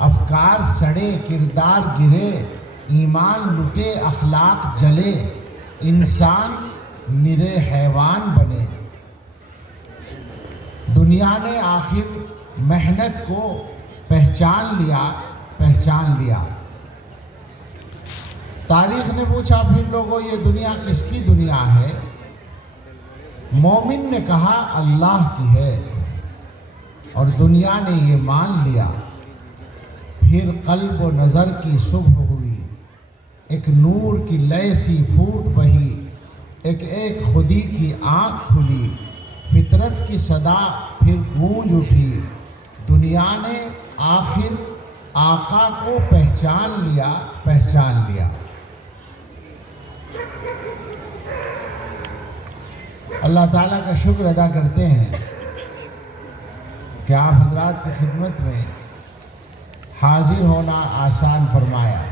افکار سڑے کردار گرے، ایمان لٹے اخلاق جلے، انسان نرے حیوان بنے۔ دنیا نے آخر محنت کو پہچان لیا۔ تاریخ نے پوچھا پھر لوگوں یہ دنیا کس کی دنیا ہے؟ مومن نے کہا اللہ کی ہے، اور دنیا نے یہ مان لیا۔ پھر قلب و نظر کی صبح ہوئی، ایک نور کی لے سی پھوٹ بہی، ایک ایک خودی کی آنکھ کھلی، فطرت کی صدا پھر گونج اٹھی۔ دنیا نے آخر آقا کو پہچان لیا۔ اللہ تعالیٰ کا شکر ادا کرتے ہیں کہ آپ حضرات کی خدمت میں حاضر ہونا آسان فرمایا۔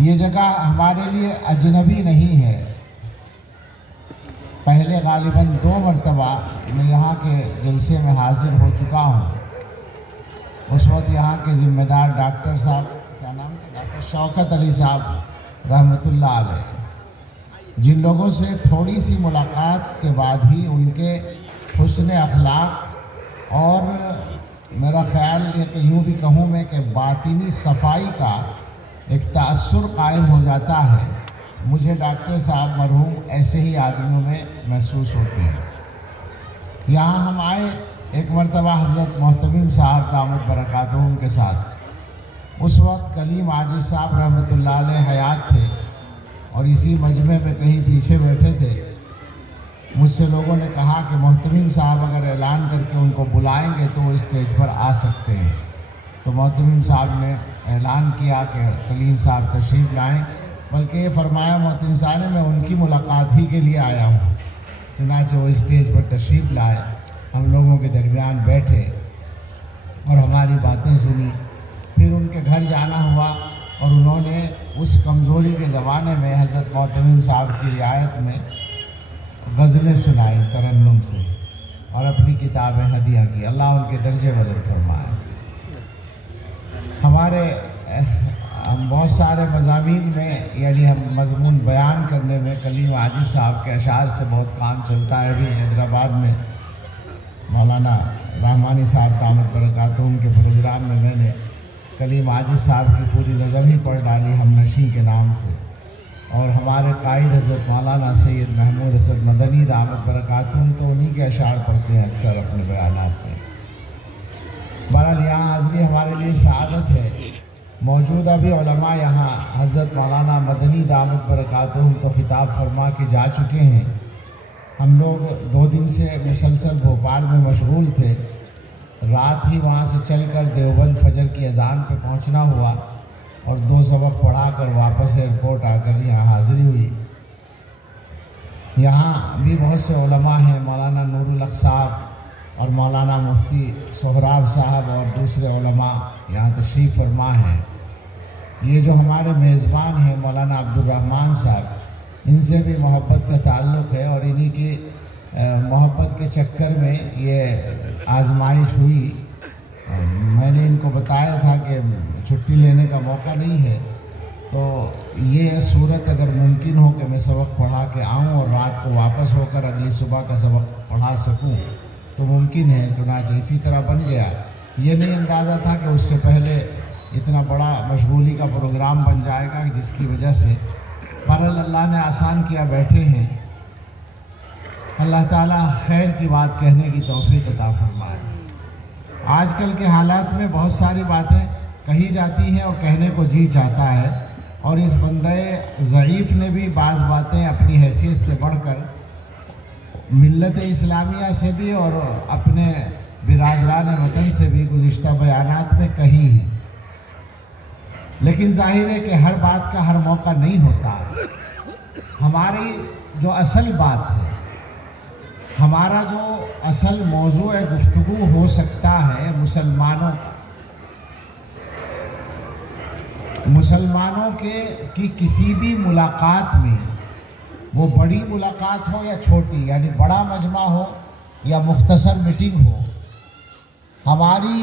یہ جگہ ہمارے لیے اجنبی نہیں ہے۔ پہلے غالباً 2 مرتبہ میں یہاں کے جلسے میں حاضر ہو چکا ہوں۔ اس وقت یہاں کے ذمہ دار ڈاکٹر صاحب، کیا نام تھا؟ ڈاکٹر شوکت علی صاحب رحمۃ اللہ علیہ، جن لوگوں سے تھوڑی سی ملاقات کے بعد ہی ان کے حسن اخلاق اور میرا خیال ہے کہ یوں بھی کہوں میں کہ باطنی صفائی کا ایک تأثر قائم ہو جاتا ہے۔ مجھے ڈاکٹر صاحب مرحوم ایسے ہی آدمیوں میں محسوس ہوتے ہیں۔ یہاں ہم آئے ایک مرتبہ حضرت محتمم صاحب دامت برکاتہم کے ساتھ۔ اس وقت کلیم عاجز صاحب رحمۃ اللہ علیہ حیات تھے اور اسی مجمع میں کہیں پیچھے بیٹھے تھے۔ مجھ سے لوگوں نے کہا کہ محتمم صاحب اگر اعلان کر کے ان کو بلائیں گے تو وہ اسٹیج پر آ سکتے ہیں۔ تو محتمم صاحب نے اعلان کیا کہ کلیم صاحب تشریف لائیں، بلکہ یہ فرمایا محتمم صاحب نے میں ان کی ملاقات ہی کے لیے آیا ہوں۔ چنانچہ وہ اسٹیج پر تشریف لائے، ہم لوگوں کے درمیان بیٹھے اور ہماری باتیں سنی۔ پھر ان کے گھر جانا ہوا اور انہوں نے اس کمزوری کے زمانے میں حضرت محتمم صاحب کی رعایت میں غزلیں سنائیں ترنم سے اور اپنی کتابیں ہدیہ کی۔ اللہ ان کے درجے بلند فرمائے۔ ہمارے بہت سارے مضامین میں یعنی ہم مضمون بیان کرنے میں کلیم عاجز صاحب کے اشعار سے بہت کام چلتا ہے۔ ابھی حیدرآباد میں مولانا رحمانی صاحب دامت برکاتہم کے پروگرام میں میں نے کلیم عاجز صاحب کی پوری نظم ہی پڑھ ڈالی ہم نشیں کے نام سے، اور ہمارے قائد حضرت مولانا سید محمود اسد مدنی دامت برکاتہم تو انہی کے اشعار پڑھتے ہیں اکثر اپنے بیانات میں۔ بہرحال یہاں حاضری ہمارے لیے سعادت ہے۔ موجودہ بھی علماء یہاں حضرت مولانا مدنی دامت برکاتہم تو خطاب فرما کے جا چکے ہیں۔ ہم لوگ 2 دن سے مسلسل بھوپال میں مشغول تھے۔ رات ہی وہاں سے چل کر دیوبند فجر کی اذان پہ پہنچنا ہوا اور 2 سبق پڑھا کر واپس ایئرپورٹ آ کر یہاں حاضری ہوئی۔ یہاں بھی بہت سے علماء ہیں، مولانا نور الحق صاحب اور مولانا مفتی سہراب صاحب اور دوسرے علماء یہاں تشریف فرما ہیں۔ یہ جو ہمارے میزبان ہیں مولانا عبدالرحمن صاحب، ان سے بھی محبت کا تعلق ہے اور انہی کی محبت کے چکر میں یہ آزمائش ہوئی۔ میں نے ان کو بتایا تھا کہ چھٹی لینے کا موقع نہیں ہے، تو یہ صورت اگر ممکن ہو کہ میں سبق پڑھا کے آؤں اور رات کو واپس ہو کر اگلی صبح کا سبق پڑھا سکوں تو ممکن ہے۔ چنانچہ اسی طرح بن گیا۔ یہ نہیں اندازہ تھا کہ اس سے پہلے اتنا بڑا مشغولی کا پروگرام بن جائے گا جس کی وجہ سے بہرحال اللہ نے آسان کیا، بیٹھے ہیں۔ اللہ تعالیٰ خیر کی بات کہنے کی توفیق عطا فرمائے۔ آج کل کے حالات میں بہت ساری باتیں کہی جاتی ہیں اور کہنے کو جی چاہتا ہے، اور اس بندے ضعیف نے بھی بعض باتیں اپنی حیثیت سے بڑھ کر ملت اسلامیہ سے بھی اور اپنے برادران وطن سے بھی گزشتہ بیانات میں کہی ہیں، لیکن ظاہر ہے کہ ہر بات کا ہر موقع نہیں ہوتا۔ ہماری جو اصل بات ہے، ہمارا جو اصل موضوع گفتگو ہو سکتا ہے مسلمانوں کی کسی بھی ملاقات میں، وہ بڑی ملاقات ہو یا چھوٹی، یعنی بڑا مجمع ہو یا مختصر میٹنگ ہو، ہماری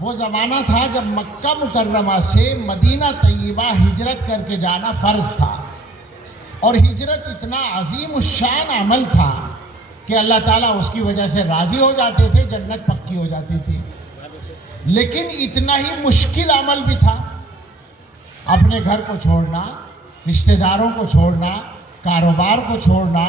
وہ زمانہ تھا جب مکہ مکرمہ سے مدینہ طیبہ ہجرت کر کے جانا فرض تھا، اور ہجرت اتنا عظیم الشان عمل تھا کہ اللہ تعالیٰ اس کی وجہ سے راضی ہو جاتے تھے، جنت پکی ہو جاتی تھی۔ لیکن اتنا ہی مشکل عمل بھی تھا، اپنے گھر کو چھوڑنا، رشتہ داروں کو چھوڑنا، کاروبار کو چھوڑنا،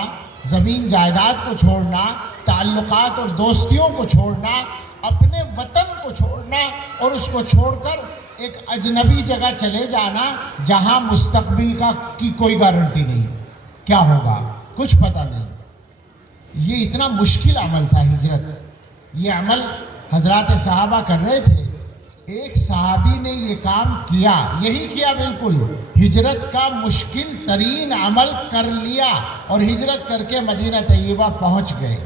زمین جائیداد کو چھوڑنا، تعلقات اور دوستیوں کو چھوڑنا، اپنے وطن کو چھوڑنا، اور اس کو چھوڑ کر ایک اجنبی جگہ چلے جانا جہاں مستقبل کی کوئی گارنٹی نہیں، کیا ہوگا کچھ پتہ نہیں۔ یہ اتنا مشکل عمل تھا ہجرت۔ یہ عمل حضرات صحابہ کر رہے تھے، ایک صحابی نے یہ کام کیا، یہی کیا بالکل، ہجرت کا مشکل ترین عمل کر لیا اور ہجرت کر کے مدینہ طیبہ پہنچ گئے۔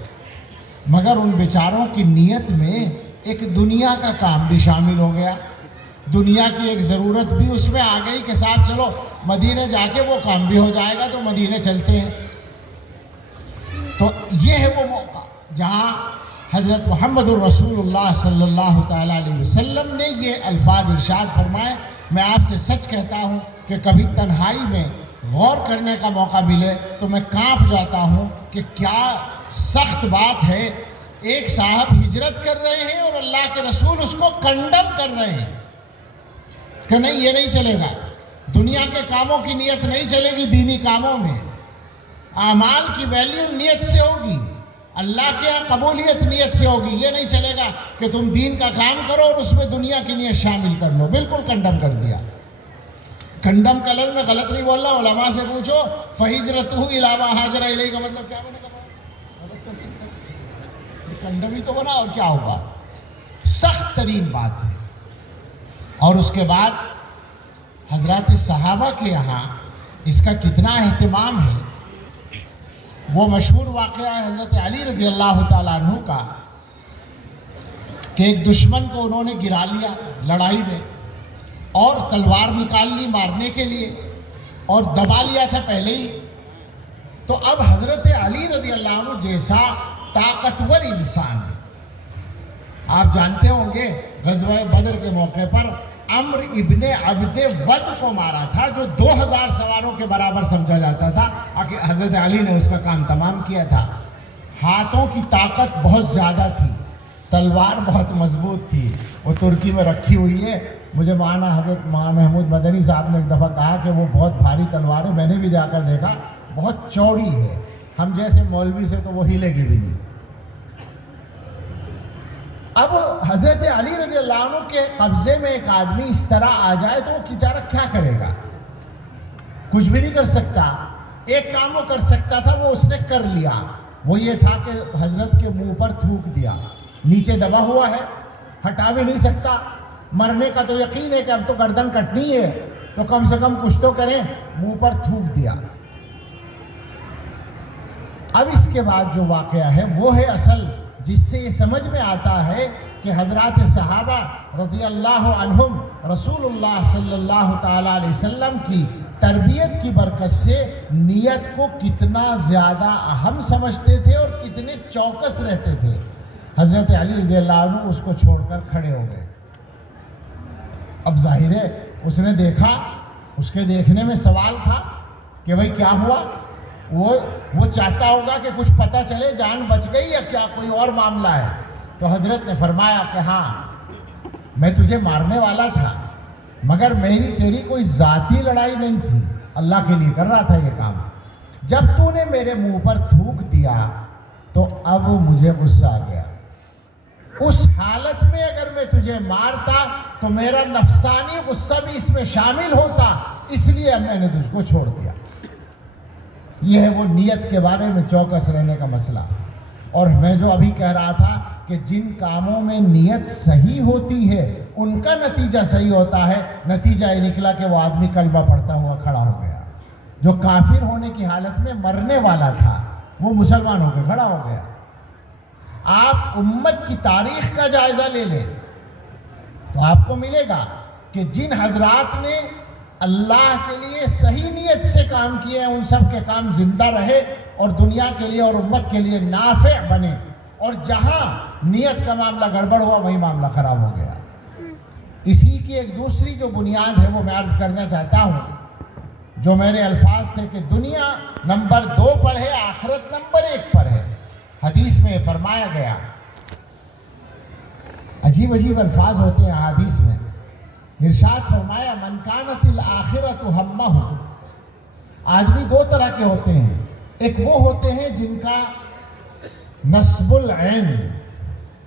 مگر ان بیچاروں کی نیت میں ایک دنیا کا کام بھی شامل ہو گیا، دنیا کی ایک ضرورت بھی اس میں آ گئی کہ صاحب چلو مدینہ جا کے وہ کام بھی ہو جائے گا تو مدینہ چلتے ہیں۔ تو یہ ہے وہ موقع جہاں حضرت محمد الرسول اللہ صلی اللہ تعالیٰ علیہ وسلم نے یہ الفاظ ارشاد فرمائے، میں آپ سے سچ کہتا ہوں کہ کبھی تنہائی میں غور کرنے کا موقع ملے تو میں کانپ جاتا ہوں کہ کیا سخت بات ہے، ایک صاحب ہجرت کر رہے ہیں اور اللہ کے رسول اس کو کنڈم کر رہے ہیں کہ نہیں یہ نہیں چلے گا، دنیا کے کاموں کی نیت نہیں چلے گی، دینی کاموں میں اعمال کی ویلیو نیت سے ہوگی، اللہ کے یہاں قبولیت نیت سے ہوگی، یہ نہیں چلے گا کہ تم دین کا کام کرو اور اس میں دنیا کی نیت شامل کر لو۔ بالکل کنڈم کر دیا۔ کنڈم کا لفظ میں غلط نہیں بول رہا، علماء سے پوچھو، فَهِجْرَتُهُ إِلَىٰ مَا هَاجَرَ إِلَيْهِ کا مطلب کیا بنے گا؟ یہ کنڈم ہی تو بنا، اور کیا ہوگا؟ سخت ترین بات ہے۔ اور اس کے بعد حضرات صحابہ کے یہاں اس کا کتنا اہتمام ہے، وہ مشہور واقعہ ہے حضرت علی رضی اللہ تعالیٰ عنہ کا کہ ایک دشمن کو انہوں نے گرا لیا لڑائی میں اور تلوار نکال لی مارنے کے لیے اور دبا لیا تھا پہلے ہی۔ تو اب حضرت علی رضی اللہ عنہ جیسا طاقتور انسان ہے، آپ جانتے ہوں گے غزوہ بدر کے موقع پر عمر ابن عبد ود کو مارا تھا جو 2000 سواروں کے برابر سمجھا جاتا تھا، حضرت علی نے اس کا کام تمام کیا تھا۔ ہاتھوں کی طاقت بہت زیادہ تھی، تلوار بہت مضبوط تھی، وہ ترکی میں رکھی ہوئی ہے۔ مجھے مولانا حضرت محمود مدنی صاحب نے ایک دفعہ کہا کہ وہ بہت بھاری تلوار ہے، میں نے بھی جا کر دیکھا، بہت چوڑی ہے، ہم جیسے مولوی سے تو وہ ہلے گی بھی نہیں۔ اب حضرت علی رضی اللہ عنہ کے قبضے میں ایک آدمی اس طرح آ جائے تو وہ بیچارہ کیا کرے گا؟ کچھ بھی نہیں کر سکتا۔ ایک کام وہ کر سکتا تھا، وہ اس نے کر لیا، وہ یہ تھا کہ حضرت کے منہ پر تھوک دیا۔ نیچے دبا ہوا ہے، ہٹا بھی نہیں سکتا، مرنے کا تو یقین ہے کہ اب تو گردن کٹنی ہے، تو کم سے کم کچھ تو کریں، منہ پر تھوک دیا۔ اب اس کے بعد جو واقعہ ہے وہ ہے اصل، جس سے یہ سمجھ میں آتا ہے کہ حضرات صحابہ رضی اللہ عنہم رسول اللہ صلی اللہ تعالیٰ علیہ وسلم کی تربیت کی برکت سے نیت کو کتنا زیادہ اہم سمجھتے تھے اور کتنے چوکس رہتے تھے۔ حضرت علی رضی اللہ عنہ اس کو چھوڑ کر کھڑے ہو گئے۔ اب ظاہر ہے اس نے دیکھا، اس کے دیکھنے میں سوال تھا کہ بھئی کیا ہوا؟ وہ چاہتا ہوگا کہ کچھ پتہ چلے، جان بچ گئی یا کیا کوئی اور معاملہ ہے۔ تو حضرت نے فرمایا کہ ہاں میں تجھے مارنے والا تھا، مگر میری تیری کوئی ذاتی لڑائی نہیں تھی، اللہ کے لیے کر رہا تھا یہ کام۔ جب تو نے میرے منہ پر تھوک دیا تو اب مجھے غصہ آ گیا، اس حالت میں اگر میں تجھے مارتا تو میرا نفسانی غصہ بھی اس میں شامل ہوتا، اس لیے اب میں نے تجھ کو چھوڑ دیا۔ یہ ہے وہ نیت کے بارے میں چوکس رہنے کا مسئلہ۔ اور میں جو ابھی کہہ رہا تھا کہ جن کاموں میں نیت صحیح ہوتی ہے ان کا نتیجہ صحیح ہوتا ہے، نتیجہ یہ نکلا کہ وہ آدمی کلمہ پڑھتا ہوا کھڑا ہو گیا، جو کافر ہونے کی حالت میں مرنے والا تھا وہ مسلمان ہو کے کھڑا ہو گیا۔ آپ امت کی تاریخ کا جائزہ لے لیں تو آپ کو ملے گا کہ جن حضرات نے اللہ کے لیے صحیح نیت سے کام کیے ہیں ان سب کے کام زندہ رہے اور دنیا کے لیے اور امت کے لیے نافع بنے، اور جہاں نیت کا معاملہ گڑبڑ ہوا وہی معاملہ خراب ہو گیا۔ اسی کی ایک دوسری جو بنیاد ہے وہ میں عرض کرنا چاہتا ہوں. جو میرے الفاظ تھے کہ دنیا نمبر 2 پر ہے، آخرت نمبر 1 پر ہے. حدیث میں فرمایا گیا، عجیب عجیب الفاظ ہوتے ہیں حدیث میں. ارشاد فرمایا من کانت الآخرۃ ہمہ. آدمی 2 طرح کے ہوتے ہیں. ایک وہ ہوتے ہیں جن کا نصب العین،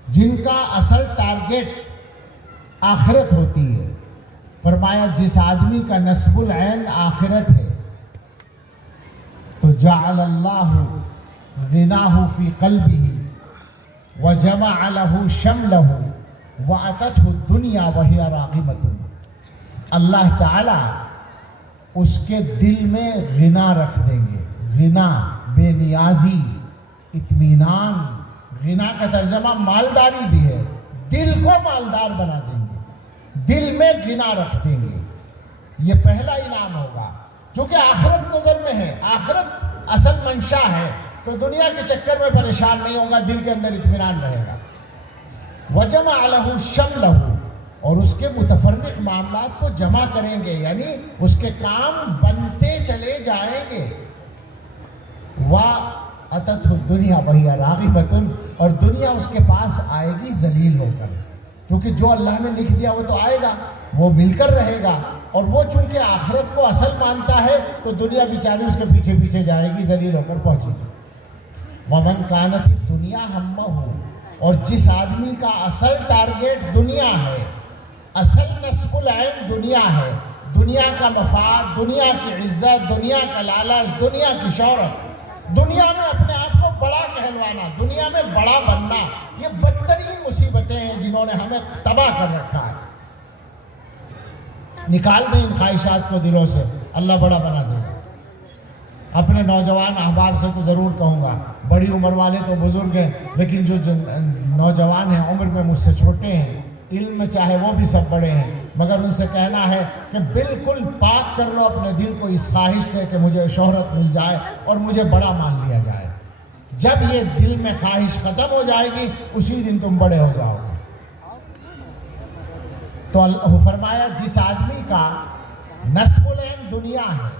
جن کا اصل ٹارگیٹ آخرت ہوتی ہے. فرمایا جس آدمی کا نصب العین آخرت ہے تو جعل اللہ غناہ فی قلبہ وجمع لہ شملہ واتتہ الدنیا وہی راغمۃ. اللہ تعالی اس کے دل میں غنا رکھ دیں گے. غنا بے نیازی، اطمینان. غنا کا ترجمہ مالداری بھی ہے. دل کو مالدار بنا دیں گے، دل میں غنا رکھ دیں گے. یہ پہلا انعام ہوگا. چونکہ آخرت نظر میں ہے، آخرت اصل منشا ہے، تو دنیا کے چکر میں پریشان نہیں ہوگا، دل کے اندر اطمینان رہے گا. وجمع لہ شملہ، اور اس کے متفرق معاملات کو جمع کریں گے، یعنی اس کے کام بنتے چلے جائیں گے. وَأَتَتْهُ الدُّنْيَا وَهِيَ رَاغِبَةٌ، اور دنیا اس کے پاس آئے گی ذلیل ہو کر. کیونکہ جو اللہ نے لکھ دیا وہ تو آئے گا، وہ مل کر رہے گا. اور وہ چونکہ آخرت کو اصل مانتا ہے تو دنیا بیچاری اس کے پیچھے پیچھے جائے گی، ذلیل ہو کر پہنچے گی. وَمَنْ كَانَتِ الدُّنْيَا هَمَّهُ، اور جس آدمی کا اصل ٹارگیٹ دنیا ہے، اصل نصب العین دنیا ہے، دنیا کا مفاد، دنیا کی عزت، دنیا کا لالچ، دنیا کی شہرت، دنیا میں اپنے آپ کو بڑا کہلوانا، دنیا میں بڑا بننا، یہ بدترین مصیبتیں ہیں جنہوں نے ہمیں تباہ کر رکھا ہے. نکال دیں ان خواہشات کو دلوں سے، اللہ بڑا بنا دے. اپنے نوجوان احباب سے تو ضرور کہوں گا، بڑی عمر والے تو بزرگ ہیں، لیکن جو نوجوان ہیں، عمر میں مجھ سے چھوٹے ہیں، علم میں چاہے وہ بھی سب بڑے ہیں، مگر ان سے کہنا ہے کہ بالکل پاک کر لو اپنے دل کو اس خواہش سے کہ مجھے شہرت مل جائے اور مجھے بڑا مان لیا جائے. جب یہ دل میں خواہش ختم ہو جائے گی اسی دن تم بڑے ہو جاؤ گے. تو اللہ فرمایا جس آدمی کا نصب العین دنیا ہے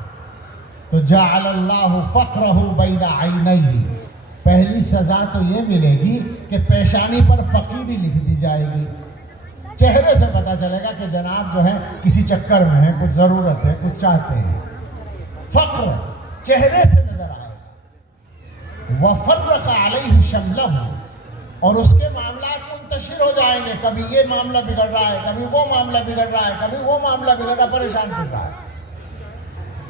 تو جعل اللہ فقرہ بین عینیہ، پہلی سزا تو یہ ملے گی کہ پیشانی پر فقیری لکھ دی جائے گی. چہرے سے پتہ چلے گا کہ جناب جو ہے کسی چکر میں ہے، کچھ ضرورت ہے، کچھ چاہتے ہیں. فقر چہرے سے نظر آئے. وَفَرَّقَ عَلَيْهِ شَمْلَهُ، اور اس کے معاملات منتشر ہو جائیں گے. کبھی یہ معاملہ بگڑ رہا ہے، کبھی وہ معاملہ بگڑ رہا ہے، کبھی وہ معاملہ بگڑ رہا ہے، پریشان کر رہا ہے.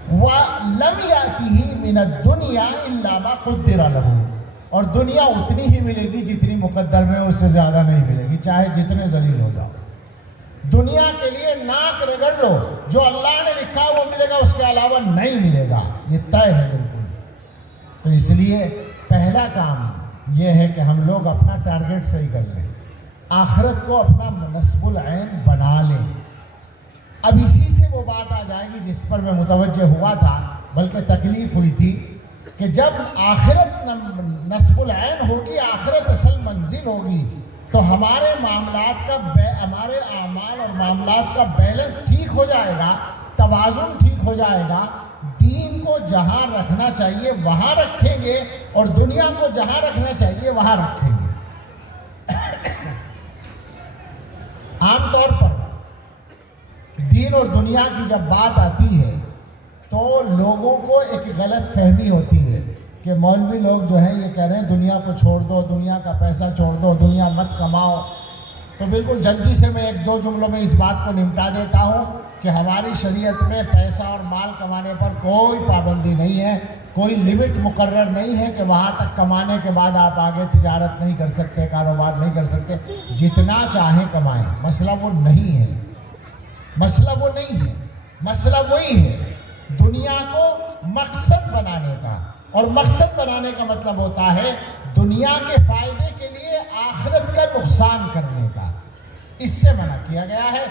وَلَمْ يَأْتِهِ مِنَ الدُّنْيَا إِلَّا مَا قُدِّرَ لَهُ، اور دنیا اتنی ہی ملے گی جتنی مقدر میں، اس سے زیادہ نہیں ملے گی، چاہے جتنے ذلیل ہو جاؤ. دنیا کے لیے ناک رگڑ لو، جو اللہ نے لکھا وہ ملے گا، اس کے علاوہ نہیں ملے گا، یہ طے ہے بالکل. تو اس لیے پہلا کام یہ ہے کہ ہم لوگ اپنا ٹارگیٹ صحیح کر لیں، آخرت کو اپنا نصب العین بنا لیں. اب اسی سے وہ بات آ جائے گی جس پر میں متوجہ ہوا تھا، بلکہ تکلیف ہوئی تھی، کہ جب آخرت نصب العین ہوگی، آخرت اصل منزل ہوگی، تو ہمارے معاملات کا ہمارے اعمال اور معاملات کا بیلنس ٹھیک ہو جائے گا، توازن ٹھیک ہو جائے گا. دین کو جہاں رکھنا چاہیے وہاں رکھیں گے، اور دنیا کو جہاں رکھنا چاہیے وہاں رکھیں گے. عام طور پر دین اور دنیا کی جب بات آتی ہے تو لوگوں کو ایک غلط فہمی ہوتی ہے کہ مولوی لوگ جو ہیں یہ کہہ رہے ہیں دنیا کو چھوڑ دو، دنیا کا پیسہ چھوڑ دو، دنیا مت کماؤ. تو بالکل جلدی سے میں 1-2 جملوں میں اس بات کو نمٹا دیتا ہوں کہ ہماری شریعت میں پیسہ اور مال کمانے پر کوئی پابندی نہیں ہے، کوئی لمٹ مقرر نہیں ہے کہ وہاں تک کمانے کے بعد آپ آگے تجارت نہیں کر سکتے، کاروبار نہیں کر سکتے. جتنا چاہیں کمائیں، مسئلہ وہ نہیں ہے، مسئلہ وہ نہیں ہے. مسئلہ وہی ہے دنیا کو مقصد بنانے کا، اور مقصد بنانے کا مطلب ہوتا ہے دنیا کے فائدے کے لیے آخرت کا نقصان کرنے کا. اس سے منع کیا گیا ہے.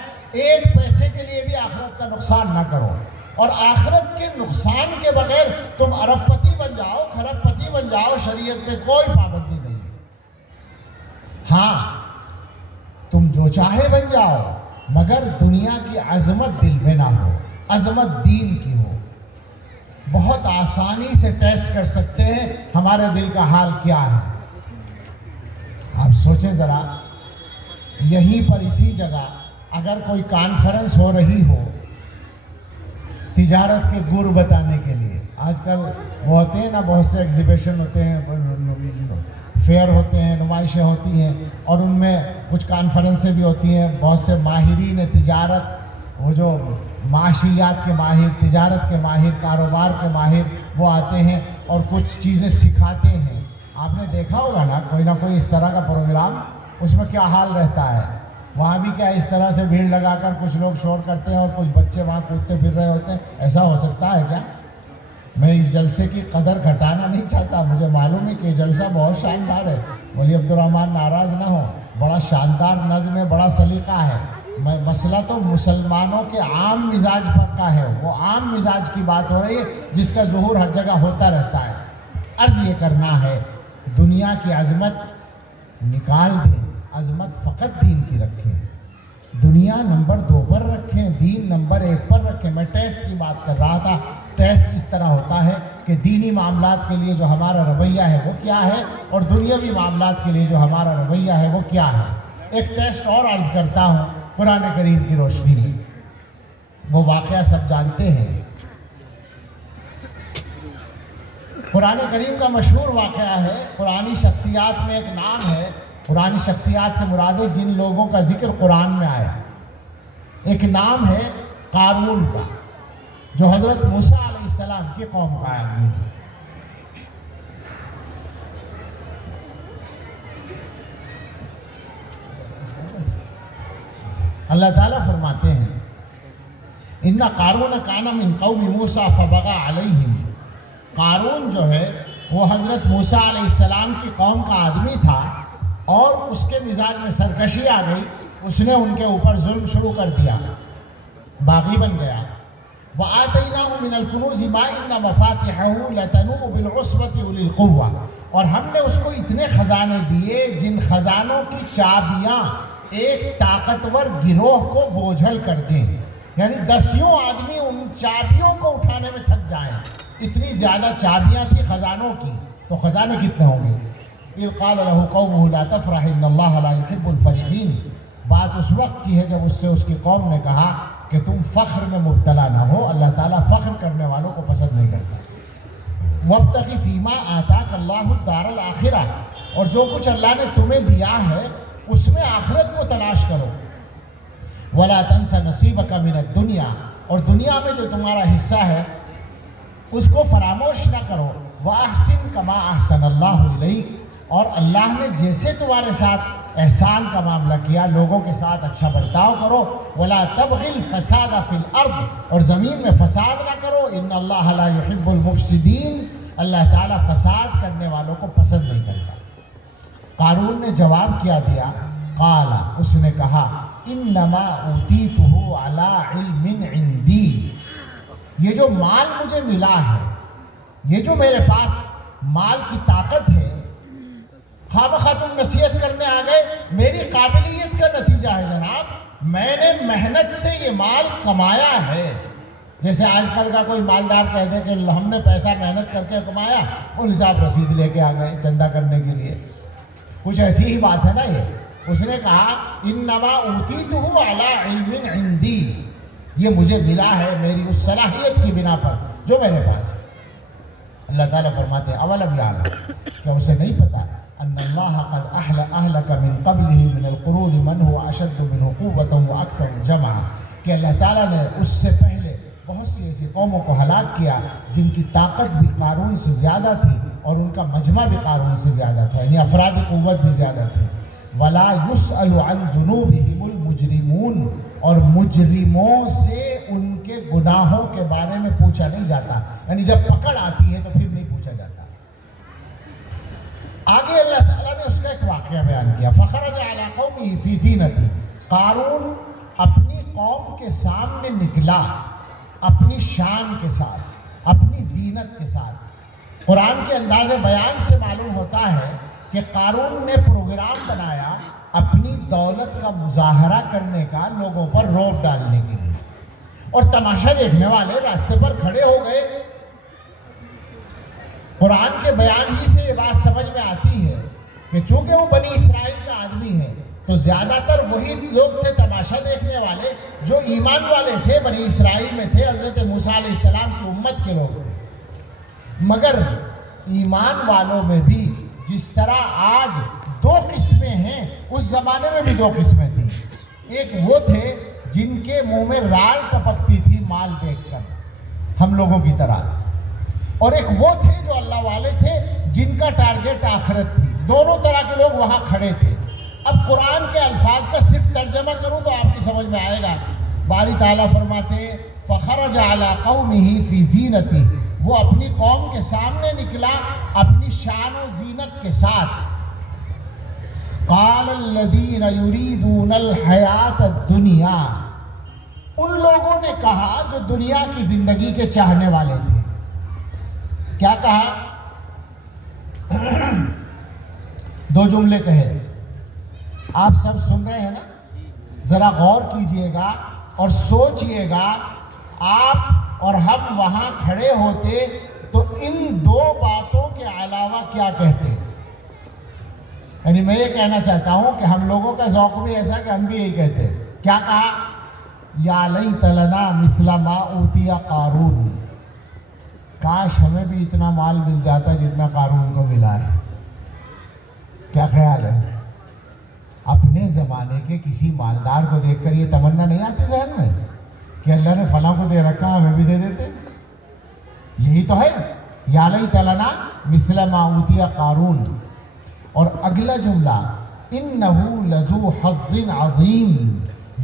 1 پیسے کے لیے بھی آخرت کا نقصان نہ کرو، اور آخرت کے نقصان کے بغیر تم ارب پتی بن جاؤ، کھرب پتی بن جاؤ، شریعت میں کوئی پابندی نہیں ہے. ہاں تم جو چاہے بن جاؤ، مگر دنیا کی عظمت دل میں نہ ہو، عظمت دین کی ہو۔ بہت آسانی سے ٹیسٹ کر سکتے ہیں ہمارے دل کا حال کیا ہے۔ آپ سوچیں ذرا، یہیں پر اسی جگہ اگر کوئی کانفرنس ہو رہی ہو تجارت کے گر بتانے کے لیے، آج کل وہ ہوتے ہیں نا، بہت سے ایگزیبیشن ہوتے ہیں، فیئر ہوتے ہیں، نمائشیں ہوتی ہیں، اور ان میں کچھ کانفرنسیں بھی ہوتی ہیں، بہت سے ماہرین تجارت، وہ جو معاشیات کے ماہر، تجارت کے ماہر، کاروبار کے ماہر، وہ آتے ہیں اور کچھ چیزیں سکھاتے ہیں۔ آپ نے دیکھا ہوگا نا کوئی نہ کوئی اس طرح کا پروگرام، اس میں کیا حال رہتا ہے۔ وہاں بھی کیا اس طرح سے بھیڑ لگا کر کچھ لوگ شور کرتے ہیں اور کچھ بچے وہاں کودتے پھر رہے ہوتے ہیں؟ ایسا ہو سکتا ہے کیا؟ میں اس جلسے کی قدر گھٹانا نہیں چاہتا، مجھے معلوم ہے کہ یہ جلسہ بہت شاندار ہے، ولی عبد الرحمن ناراض نہ ہو، بڑا شاندار نظم ہے، بڑا سلیقہ ہے۔ مسئلہ تو مسلمانوں کے عام مزاج پر کا ہے، وہ عام مزاج کی بات ہو رہی ہے جس کا ظہور ہر جگہ ہوتا رہتا ہے۔ عرض یہ کرنا ہے، دنیا کی عظمت نکال دیں، عظمت فقط دین کی رکھیں، دنیا نمبر 2 پر رکھیں، دین نمبر 1 پر رکھیں۔ میں ٹیسٹ کی بات کر رہا تھا، ٹیسٹ اس طرح ہوتا ہے کہ دینی معاملات کے لیے جو ہمارا رویہ ہے وہ کیا ہے، اور دنیاوی معاملات کے لیے جو ہمارا رویہ ہے وہ کیا ہے۔ ایک ٹیسٹ اور عرض کرتا ہوں قرآن کریم کی روشنی میں، وہ واقعہ سب جانتے ہیں، قرآن کریم کا مشہور واقعہ ہے۔ قرآنی شخصیات میں ایک نام ہے، قرآنی شخصیات سے مراد ہے جن لوگوں کا ذکر قرآن میں آیا۔ ایک نام ہے قارون کا، جو حضرت موسیٰ علیہ السلام کی قوم کا آدمی ہے۔ اللہ تعالیٰ فرماتے ہیں ان قارون کان من قوم موسیٰ فبغى علیہم۔ قارون جو ہے وہ حضرت موسیٰ علیہ السلام کی قوم کا آدمی تھا، اور اس کے مزاج میں سرکشی آ گئی، اس نے ان کے اوپر ظلم شروع کر دیا، باغی بن گیا۔ وَآتَيْنَاهُ مِنَ الْكُنُوزِ مَا إِنَّ مَفَاتِحَهُ لَتَنُوءُ بِالْعُصْبَةِ أُولِي الْقُوَّةِ، اور ہم نے اس کو اتنے خزانے دیے جن خزانوں کی چابیاں ایک طاقتور گروہ کو بوجھل کر دیں، یعنی 10 آدمی ان چابیوں کو اٹھانے میں تھک جائیں، اتنی زیادہ چابیاں تھی خزانوں کی۔ تو خزانے کتنے ہوں گے؟ اِذْ قَالَ لَهُ قَوْمُهُ لَا تَفْرَحْ إِنَّ اللَّهَ لَا يُحِبُّ الْفَرِحِينَ۔ بات اس وقت کی ہے جب اس سے اس کی قوم نے کہا کہ تم فخر میں مبتلا نہ ہو، اللہ تعالیٰ فخر کرنے والوں کو پسند نہیں کرتا۔ وَابْتَغِ فِي مَا آتَاكَ اللَّهُ الدَّارَ الْآخِرَةَ، اور جو کچھ اللہ نے تمہیں دیا ہے اس میں آخرت کو تلاش کرو۔ وَلَا تَنْسَ نَصِيبَكَ مِنَ الدُّنْيَا، اور دنیا میں جو تمہارا حصہ ہے اس کو فراموش نہ کرو۔ وَأَحْسِنْ كَمَا أَحْسَنَ اللَّهُ إِلَيْكَ، اور اللہ نے جیسے تمہارے ساتھ احسان کا معاملہ کیا، لوگوں کے ساتھ اچھا برتاؤ کرو۔ وَلَا تَبْغِ الْفَسَادَ فِي الْأَرْضِ، اور زمین میں فساد نہ کرو۔ إِنَّ اللَّهَ لَا يُحِبُّ الْمُفْسِدِينَ، اللہ تعالیٰ فساد کرنے والوں کو پسند نہیں کرتا۔ قارون نے جواب کیا دیا، قال، اس نے کہا، انما اوتیتہ علی علم عندی، یہ جو مال مجھے ملا ہے، یہ جو میرے پاس مال کی طاقت ہے، خواہ بخواہ تم نصیحت کرنے آ گئے، میری قابلیت کا نتیجہ ہے جناب، میں نے محنت سے یہ مال کمایا ہے۔ جیسے آج کل کا کوئی مالدار کہہ دے کہ ہم نے پیسہ محنت کر کے کمایا، وہ نصاب رسید لے کے آ گئے چندہ کرنے کے لیے، کچھ ایسی ہی بات ہے نا یہ۔ اس نے کہا انما اوتیتہ علی علم عندی، یہ مجھے ملا ہے میری اس صلاحیت کی بنا پر جو میرے پاس ہے۔ اللہ تعالیٰ فرماتے ہیں اولم یعلم، کیا اسے نہیں پتا ان اللہ قد اہلک من قبلہ من القرون من هو اشد منہ قوۃ واکثر جمعا، کہ اللہ تعالیٰ نے اس سے پہلے بہت سی ایسی قوموں کو ہلاک کیا جن کی طاقت بھی قارون سے زیادہ تھی اور ان کا مجمع بھی قارون سے زیادہ تھا، یعنی افرادی قوت بھی زیادہ تھی۔ وَلَا يُسْأَلُ عَنْ ذُنُوبِهِمُ الْمُجْرِمُونَ، اور مجرموں سے ان کے گناہوں کے بارے میں پوچھا نہیں جاتا، یعنی جب پکڑ آتی ہے تو پھر نہیں پوچھا جاتا۔ آگے اللہ تعالیٰ نے اس کا ایک واقعہ بیان کیا، فَخَرَجَ عَلَىٰ قَوْمِهِ فِي زِينَتِهِ، قارون اپنی قوم کے سامنے نکلا اپنی شان کے ساتھ، اپنی زینت کے ساتھ۔ قرآن کے انداز بیان سے معلوم ہوتا ہے کہ قارون نے پروگرام بنایا اپنی دولت کا مظاہرہ کرنے کا لوگوں پر روب ڈالنے کے لیے، اور تماشا دیکھنے والے راستے پر کھڑے ہو گئے۔ قرآن کے بیان ہی سے یہ بات سمجھ میں آتی ہے کہ چونکہ وہ بنی اسرائیل کا آدمی ہے تو زیادہ تر وہی لوگ تھے تماشا دیکھنے والے جو ایمان والے تھے، بنی اسرائیل میں تھے، حضرت موسیٰ علیہ السلام کی امت کے لوگ تھے۔ مگر ایمان والوں میں بھی جس طرح آج دو قسمیں ہیں، اس زمانے میں بھی دو قسمیں تھیں۔ ایک وہ تھے جن کے منہ میں رال ٹپکتی تھی مال دیکھ کر، ہم لوگوں کی طرح، اور ایک وہ تھے جو اللہ والے تھے جن کا ٹارگٹ آخرت تھی۔ دونوں طرح کے لوگ وہاں کھڑے تھے۔ اب قرآن کے الفاظ کا صرف ترجمہ کروں تو آپ کی سمجھ میں آئے گا۔ باری تعالیٰ فرماتے ہیں فَخَرَجَ عَلَىٰ قَوْمِهِ فِي زِينَتِهِ، وہ اپنی قوم کے سامنے نکلا اپنی شان و زینت کے ساتھ۔ قَالَ الَّذِينَ يُرِيدُونَ الْحَيَاةَ الدُّنْيَا، ان لوگوں نے کہا جو دنیا کی زندگی کے چاہنے والے تھے۔ کیا کہا؟ دو جملے کہے، آپ سب سن رہے ہیں نا؟ ذرا غور کیجئے گا اور سوچئے گا، آپ اور ہم وہاں کھڑے ہوتے تو ان دو باتوں کے علاوہ کیا کہتے؟ یعنی میں یہ کہنا چاہتا ہوں کہ ہم لوگوں کا ذوق بھی ایسا کہ ہم بھی یہی کہتے ہیں۔ کیا کہا؟ یا لیت لنا مثل ما اوتی قارون، کاش ہمیں بھی اتنا مال مل جاتا جتنا قارون کو ملا ہے۔ کیا خیال ہے؟ اپنے زمانے کے کسی مالدار کو دیکھ کر یہ تمنا نہیں آتی ذہن میں کہ اللہ نے فلاں کو دے رکھا ہمیں بھی دے دیتے؟ یہی تو ہے، یا لیت لنا مثل ما اوتی قارون۔ اور اگلا جملہ انہو لذو حظ عظیم،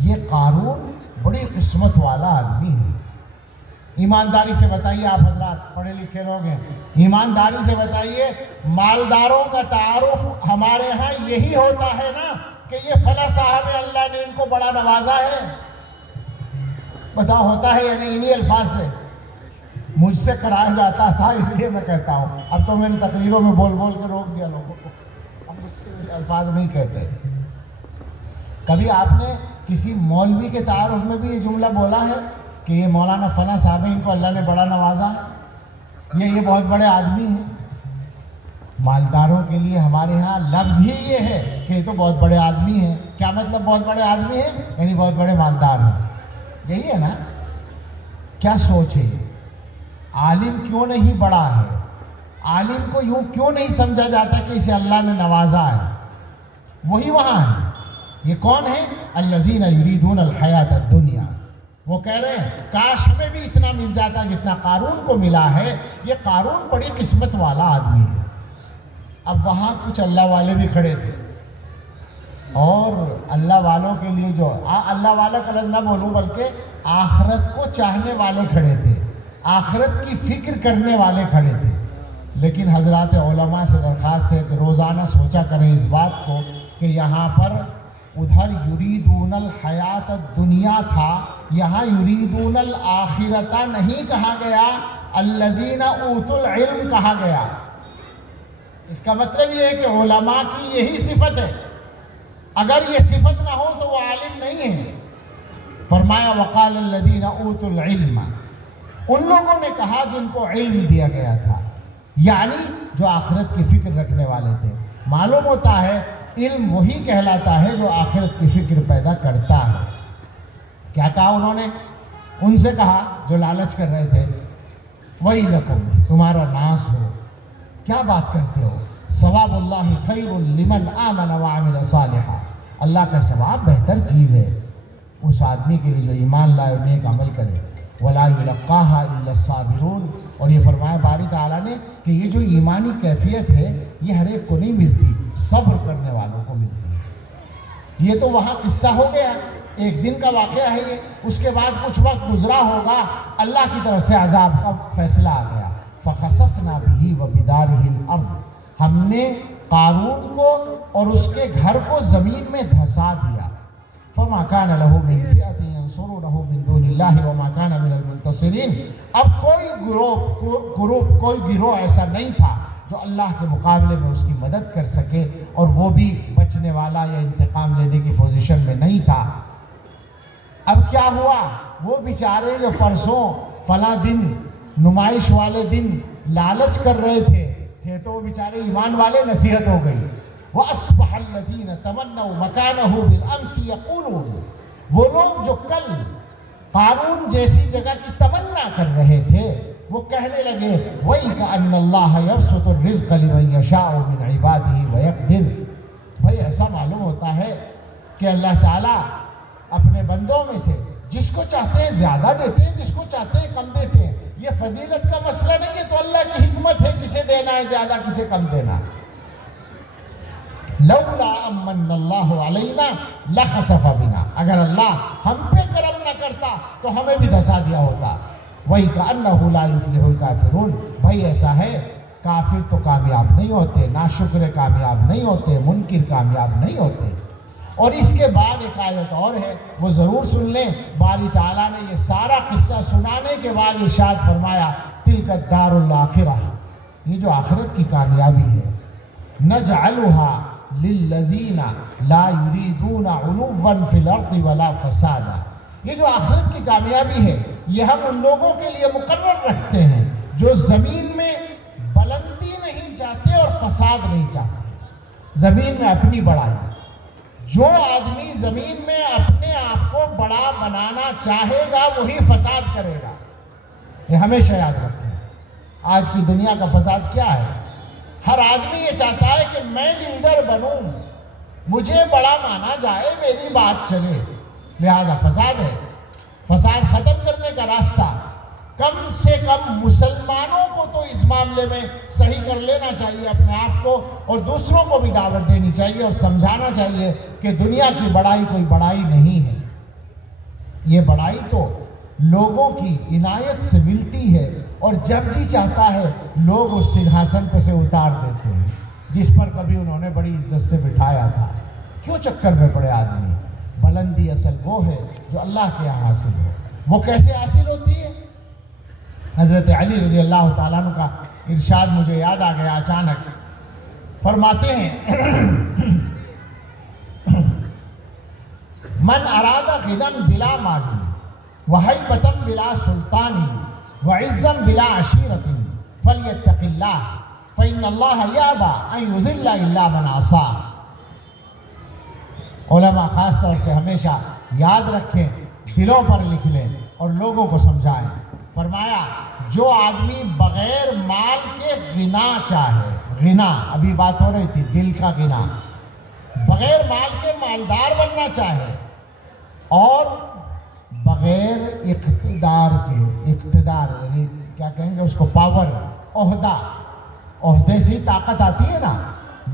یہ قارون بڑی قسمت والا آدمی ہے۔ ایمانداری سے بتائیے، آپ حضرات پڑھے لکھے لوگ ہیں، ایمانداری سے بتائیے، مالداروں کا تعارف ہمارے ہاں یہی ہوتا ہے نا کہ یہ فلاں صاحب اللہ نے ان کو بڑا نوازا ہے؟ بتاؤ ہوتا ہے یا نہیں؟ انہی الفاظ سے مجھ سے کرایا جاتا تھا، اس لیے میں کہتا ہوں۔ اب تو میں ان تقریروں میں بول بول کے روک دیا لوگوں کو، اب اس سے الفاظ نہیں کہتے۔ کبھی آپ نے کسی مولوی کے تعارف میں بھی یہ جملہ بولا ہے کہ یہ مولانا فلاں صاحب ان کو اللہ نے بڑا نوازا ہے، یہ بہت بڑے آدمی ہیں؟ مالداروں کے لیے ہمارے ہاں لفظ ہی یہ ہے کہ یہ تو بہت بڑے آدمی ہیں۔ کیا مطلب بہت بڑے آدمی ہیں؟ یعنی بہت بڑے مالدار ہیں، یہی ہے نا؟ کیا سوچ ہے؟ عالم کیوں نہیں بڑا ہے؟ عالم کو یوں کیوں نہیں سمجھا جاتا کہ اسے اللہ نے نوازا ہے؟ وہی وہاں ہے۔ یہ کون ہے؟ الذین یریدون الحیاۃ الدنیا، وہ کہہ رہے ہیں کاش ہمیں بھی اتنا مل جاتا جتنا قارون کو ملا ہے، یہ قارون بڑی قسمت والا آدمی ہے۔ اب وہاں کچھ اللہ والے بھی کھڑے تھے، اور اللہ والوں کے لیے جو اللہ والا کا لفظ نہ بولوں بلکہ آخرت کو چاہنے والے کھڑے تھے، آخرت کی فکر کرنے والے کھڑے تھے۔ لیکن حضرات علماء سے درخواست ہے کہ روزانہ سوچا کریں اس بات کو کہ یہاں پر ادھر یریدون الحیات الدنیا تھا، یہاں یریدون الآخرت نہیں کہا گیا، الذین اوتوا العلم کہا گیا۔ اس کا مطلب یہ ہے کہ علماء کی یہی صفت ہے، اگر یہ صفت نہ ہو تو وہ عالم نہیں ہے۔ فرمایا وقال الذین اوتوا العلم، ان لوگوں نے کہا جن کو علم دیا گیا تھا، یعنی جو آخرت کی فکر رکھنے والے تھے۔ معلوم ہوتا ہے علم وہی کہلاتا ہے جو آخرت کی فکر پیدا کرتا ہے۔ کیا کہا انہوں نے؟ ان سے کہا جو لالچ کر رہے تھے، وَيْلَكُمْ، تمہارا ناس ہو، کیا بات کرتے ہو؟ ثواب اللہ خیر لمن آمن وعمل صالحا، اللہ کا ثواب بہتر چیز ہے اس آدمی کے لیے جو ایمان لائے اور نیک عمل کرے۔ وَلَا يُلَقَّاهَا إِلَّا الصَّابِرُونَ، اور یہ فرمایا باری تعالیٰ نے کہ یہ جو ایمانی کیفیت ہے یہ ہر ایک کو نہیں ملتی، صبر کرنے والوں کو ملتی ہے۔ یہ تو وہاں قصہ ہو گیا، ایک دن کا واقعہ ہے یہ، اس کے بعد کچھ وقت گزرا ہوگا، اللہ کی طرف سے عذاب کا فیصلہ آ گیا۔ فَخَسَفْنَا بِهِ وَبِدَارِهِ الْأَرْضِ، ہم نے قارون کو اور اس کے گھر کو زمین میں دھسا دیا۔ فَمَا كَانَ لَهُ مِنْ فِئَةٍ يَنْصُرُونَهُ مِنْ دُونِ اللَّهِ وَمَا كَانَ مِنَ الْمُنْتَصِرِينَ، اب کوئی گروہ ایسا نہیں تھا جو اللہ کے مقابلے میں اس کی مدد کر سکے، اور وہ بھی بچنے والا یا انتقام لینے کی پوزیشن میں نہیں تھا۔ اب کیا ہوا، وہ بیچارے جو پرسوں فلاں دن نمائش والے دن لالچ کر رہے تھے تو وہ بیچارے ایمان والے، نصیحت ہو گئی۔ وَأَصْبَحَ الَّذِينَ تَمَنَّوْا مَكَانَهُ بِالْأَمْسِ يَقُولُونَ، وہ لوگ جو کل قارون جیسی جگہ کی تمنا کر رہے تھے وہ کہنے لگے وَيْكَأَنَّ اللَّهَ يَبْسُطُ الرِّزْقَ لِمَن يَشَاءُ مِنْ عِبَادِهِ وَيَقْدِرُ۔ بھائی ایسا معلوم ہوتا ہے کہ اللہ تعالیٰ اپنے بندوں میں سے جس کو چاہتے ہیں زیادہ دیتے ہیں، جس کو چاہتے ہیں کم دیتے ہیں۔ یہ فضیلت کا مسئلہ نہیں ہے، تو اللہ کی حکمت ہے کسے دینا ہے زیادہ، کسے کم دینا۔ لولا امن اللہ علینا لخسف بنا، اگر اللہ ہم پہ کرم نہ کرتا تو ہمیں بھی دھسا دیا ہوتا۔ وَيْكَأَنَّهُ لَا يُفْلِحُ الْكَافِرُونَ، بھائی ایسا ہے کافر تو کامیاب نہیں ہوتے، ناشکر کامیاب نہیں ہوتے، منکر کامیاب نہیں ہوتے۔ اور اس کے بعد ایک آیت اور ہے، وہ ضرور سن لیں۔ باری تعالیٰ نے یہ سارا قصہ سنانے کے بعد ارشاد فرمایا تِلْكَ الدَّارُ الْآخِرَةُ، یہ جو آخرت کی کامیابی ہے، نَجْعَلُهَا لِلَّذِينَ لَا يُرِيدُونَ عُلُوًّا فِي الْأَرْضِ وَلَا فَسَادًا، یہ جو آخرت کی کامیابی ہے یہ ہم ان لوگوں کے لیے مقرر رکھتے ہیں جو زمین میں بلندی نہیں چاہتے اور فساد نہیں چاہتے، زمین میں اپنی بڑائی۔ جو آدمی زمین میں اپنے آپ کو بڑا بنانا چاہے گا وہی فساد کرے گا، یہ ہمیشہ یاد رکھیں۔ آج کی دنیا کا فساد کیا ہے؟ ہر آدمی یہ چاہتا ہے کہ میں لیڈر بنوں، مجھے بڑا مانا جائے، میری بات چلے، لہذا فساد ہے۔ فساد ختم کرنے کا راستہ کم سے کم مسلمانوں کو تو اس معاملے میں صحیح کر لینا چاہیے اپنے آپ کو، اور دوسروں کو بھی دعوت دینی چاہیے اور سمجھانا چاہیے کہ دنیا کی بڑائی کوئی بڑائی نہیں ہے، یہ بڑائی تو لوگوں کی عنایت سے ملتی ہے، اور جب جی چاہتا ہے لوگ اس سنہاسن پہ سے اتار دیتے ہیں جس پر کبھی انہوں نے بڑی عزت سے بٹھایا تھا۔ کیوں چکر میں پڑے آدمی؟ بلندی اصل وہ ہے جو اللہ کے یہاں حاصل ہو۔ وہ کیسے حاصل ہوتی ہے؟ حضرت علی رضی اللہ تعالیٰ عنہ کا ارشاد مجھے یاد آ گیا اچانک، فرماتے ہیں من اراد غنى بلا مال وہیبة بلا سلطان وعزا بلا عشیرة فلیتق اللہ فإن اللہ یابى ان یذل الا من عصاه۔ علماء خاص طور سے ہمیشہ یاد رکھیں، دلوں پر لکھ لیں اور لوگوں کو سمجھائیں۔ فرمایا جو آدمی بغیر مال کے غنا چاہے، غنا ابھی بات ہو رہی تھی دل کا غنا، بغیر مال کے مالدار بننا چاہے اور بغیر اقتدار کے، اقتدار یعنی کیا کہیں گے اس کو، پاور، عہدہ، عہدے سے طاقت آتی ہے نا،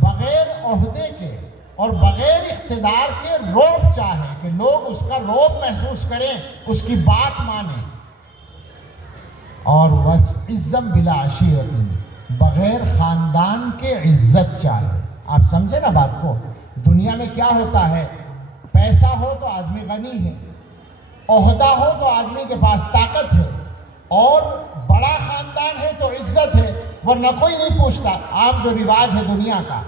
بغیر عہدے کے اور بغیر اقتدار کے رعب چاہے کہ لوگ اس کا رعب محسوس کریں، اس کی بات مانیں، اور بس عزم بلا عشیرت، بغیر خاندان کے عزت چاہے۔ آپ سمجھے نا بات کو؟ دنیا میں کیا ہوتا ہے، پیسہ ہو تو آدمی غنی ہے، عہدہ ہو تو آدمی کے پاس طاقت ہے، اور بڑا خاندان ہے تو عزت ہے، ورنہ کوئی نہیں پوچھتا۔ عام جو رواج ہے دنیا کا،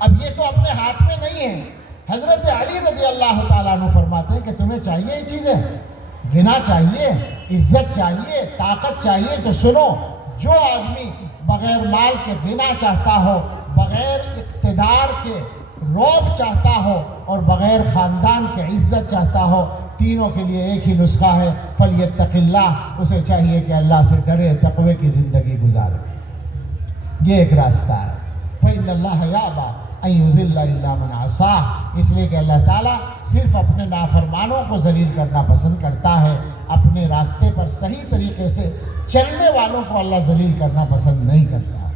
اب یہ تو اپنے ہاتھ میں نہیں ہے۔ حضرت علی رضی اللہ تعالیٰ عنہ فرماتے ہیں کہ تمہیں چاہیے یہ چیزیں، غنا چاہیے، عزت چاہیے، طاقت چاہیے، تو سنو، جو آدمی بغیر مال کے غنا چاہتا ہو، بغیر اقتدار کے رعب چاہتا ہو، اور بغیر خاندان کے عزت چاہتا ہو، تینوں کے لیے ایک ہی نسخہ ہے، فلیتق اللہ، اسے چاہیے کہ اللہ سے ڈرے، تقوی کی زندگی گزارے۔ یہ ایک راستہ ہے۔ فإن اللہ یابى ان یذل الا من عصاه، اس لیے کہ اللہ تعالیٰ صرف اپنے نافرمانوں کو ذلیل کرنا پسند کرتا ہے، اپنے راستے پر صحیح طریقے سے چلنے والوں کو اللہ ذلیل کرنا پسند نہیں کرتا۔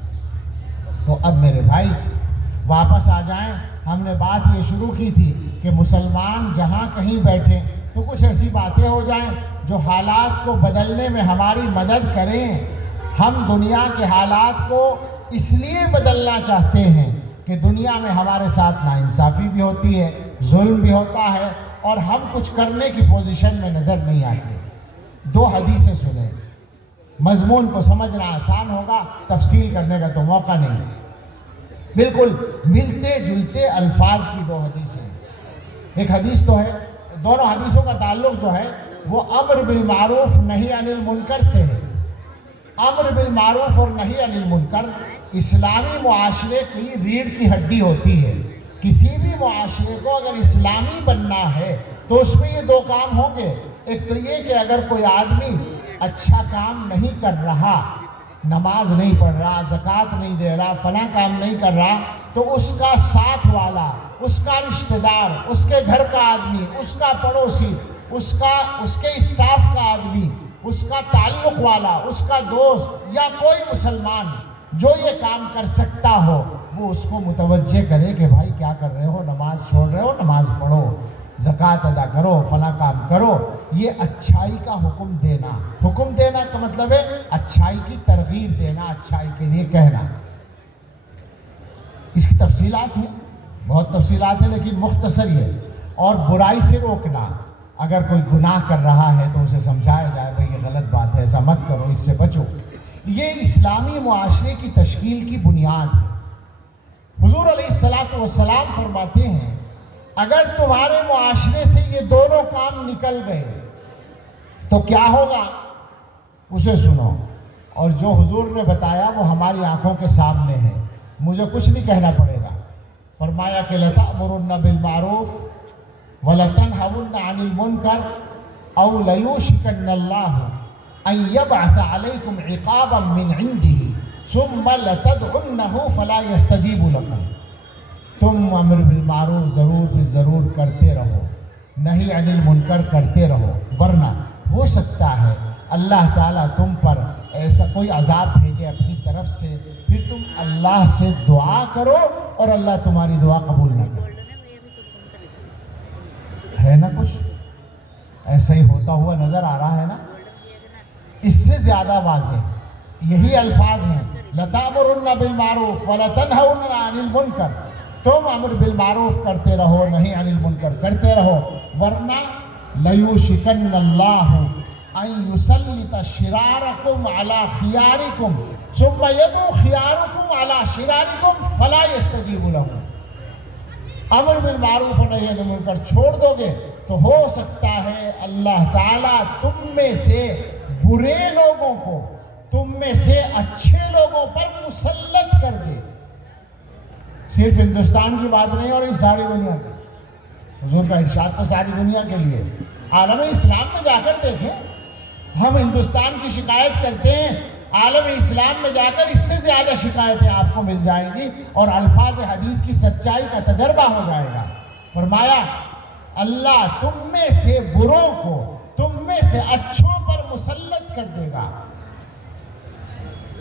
تو اب میرے بھائی واپس آ جائیں، ہم نے بات یہ شروع کی تھی کہ مسلمان جہاں کہیں بیٹھیں تو کچھ ایسی باتیں ہو جائیں جو حالات کو بدلنے میں ہماری مدد کریں۔ ہم دنیا کے حالات کو اس لیے بدلنا چاہتے ہیں کہ دنیا میں ہمارے ساتھ ناانصافی بھی ہوتی ہے، ظلم بھی ہوتا ہے، اور ہم کچھ کرنے کی پوزیشن میں نظر نہیں آتے۔ دو حدیثیں سنیں، مضمون کو سمجھنا آسان ہوگا، تفصیل کرنے کا تو موقع نہیں۔ بالکل ملتے جلتے الفاظ کی دو حدیثیں ہیں۔ ایک حدیث تو ہے، دونوں حدیثوں کا تعلق جو ہے وہ امر بالمعروف نہی عن المنکر سے ہے۔ امر بالمعروف اور نہی عن المنکر اسلامی معاشرے کی ریڑھ کی ہڈی ہوتی ہے۔ کسی بھی معاشرے کو اگر اسلامی بننا ہے تو اس میں یہ دو کام ہوں گے۔ ایک تو یہ کہ اگر کوئی آدمی اچھا کام نہیں کر رہا، نماز نہیں پڑھ رہا، زکوٰۃ نہیں دے رہا، فلاں کام نہیں کر رہا، تو اس کا ساتھ والا، اس کا رشتہ دار، اس کے گھر کا آدمی، اس کا پڑوسی، اس کے اسٹاف کا آدمی، اس کا تعلق والا، اس کا دوست یا کوئی مسلمان جو یہ کام کر سکتا ہو وہ اس کو متوجہ کرے کہ بھائی کیا کر رہے ہو، نماز چھوڑ رہے ہو، نماز پڑھو، زکوٰۃ ادا کرو، فلاں کام کرو۔ یہ اچھائی کا حکم دینا۔ حکم دینا کا مطلب ہے اچھائی کی ترغیب دینا، اچھائی کے لیے کہنا۔ اس کی تفصیلات ہیں، بہت تفصیلات ہیں، لیکن مختصر یہ۔ اور برائی سے روکنا، اگر کوئی گناہ کر رہا ہے تو اسے سمجھایا جائے بھائی یہ غلط بات ہے، ایسا مت کرو، اس سے بچو۔ یہ اسلامی معاشرے کی تشکیل کی بنیاد ہے۔ حضور علیہ الصلوۃ والسلام فرماتے ہیں اگر تمہارے معاشرے سے یہ دونوں کام نکل گئے تو کیا ہوگا، اسے سنو۔ اور جو حضور نے بتایا وہ ہماری آنکھوں کے سامنے ہے، مجھے کچھ نہیں کہنا پڑے گا۔ فرمایا کہ لَتَأْمُرُنَّ بِالْمَعْرُوفِ وَلَتَنْهَوُنَّ عَنِ الْمُنْكَرِ أَوْ لَيُوشِكَنَّ اللَّهُ أَنْ يَبْعَثَ عَلَيْكُمْ عِقَابًا مِّنْ عِنْدِهِ ثُمَّ لَتَدْعُنَّهُ فَلَا يَسْتَجِيبُ لَكُمْ۔ تم امر بالمعروف ضرور ضرور کرتے رہو، نہی عن المنکر کرتے رہو، ورنہ ہو سکتا ہے اللہ تعالیٰ تم پر ایسا کوئی عذاب بھیجے اپنی طرف سے، پھر تم اللہ سے دعا کرو اور اللہ تمہاری دعا قبول نہ کرے۔ ہے نا کچھ ایسا ہی ہوتا ہوا نظر آ رہا ہے نا؟ اس سے زیادہ واضح یہی الفاظ ہیں، لَتَأْمُرُنَّ بِالْمَعْرُوفِ وَلَتَنْهَوْنَ عَنِ الْمُنْكَرِ۔ تم امر بالمعروف کرتے رہو، نہی عن المنکر کرتے رہو، ورنہ لَيُوشِكَنَّ اللَّهُ أَن يُسَلِّطَ شِرَارَكُمْ عَلَى خِيَارِكُمْ ثُمَّ يَدْعُو خِيَارُكُمْ عَلَى شِرَارِكُمْ فَلَا يَسْتَجِيبُ لَهُمْ۔ امر بالمعروف اور نہی عن المنکر چھوڑ دو گے تو ہو سکتا ہے اللہ تعالیٰ تم میں سے برے لوگوں کو تم میں سے اچھے لوگوں پر مسلط کر دے۔ صرف ہندوستان کی بات نہیں اور ساری دنیا کی، حضور کا ارشاد تو ساری دنیا کے لیے۔ عالم اسلام میں جا کر دیکھیں، ہم ہندوستان کی شکایت کرتے ہیں، عالم اسلام میں جا کر اس سے زیادہ شکایتیں آپ کو مل جائیں گی اور الفاظ حدیث کی سچائی کا تجربہ ہو جائے گا۔ فرمایا اللہ تم میں سے بروں کو تم میں سے اچھوں پر مسلط کر دے گا۔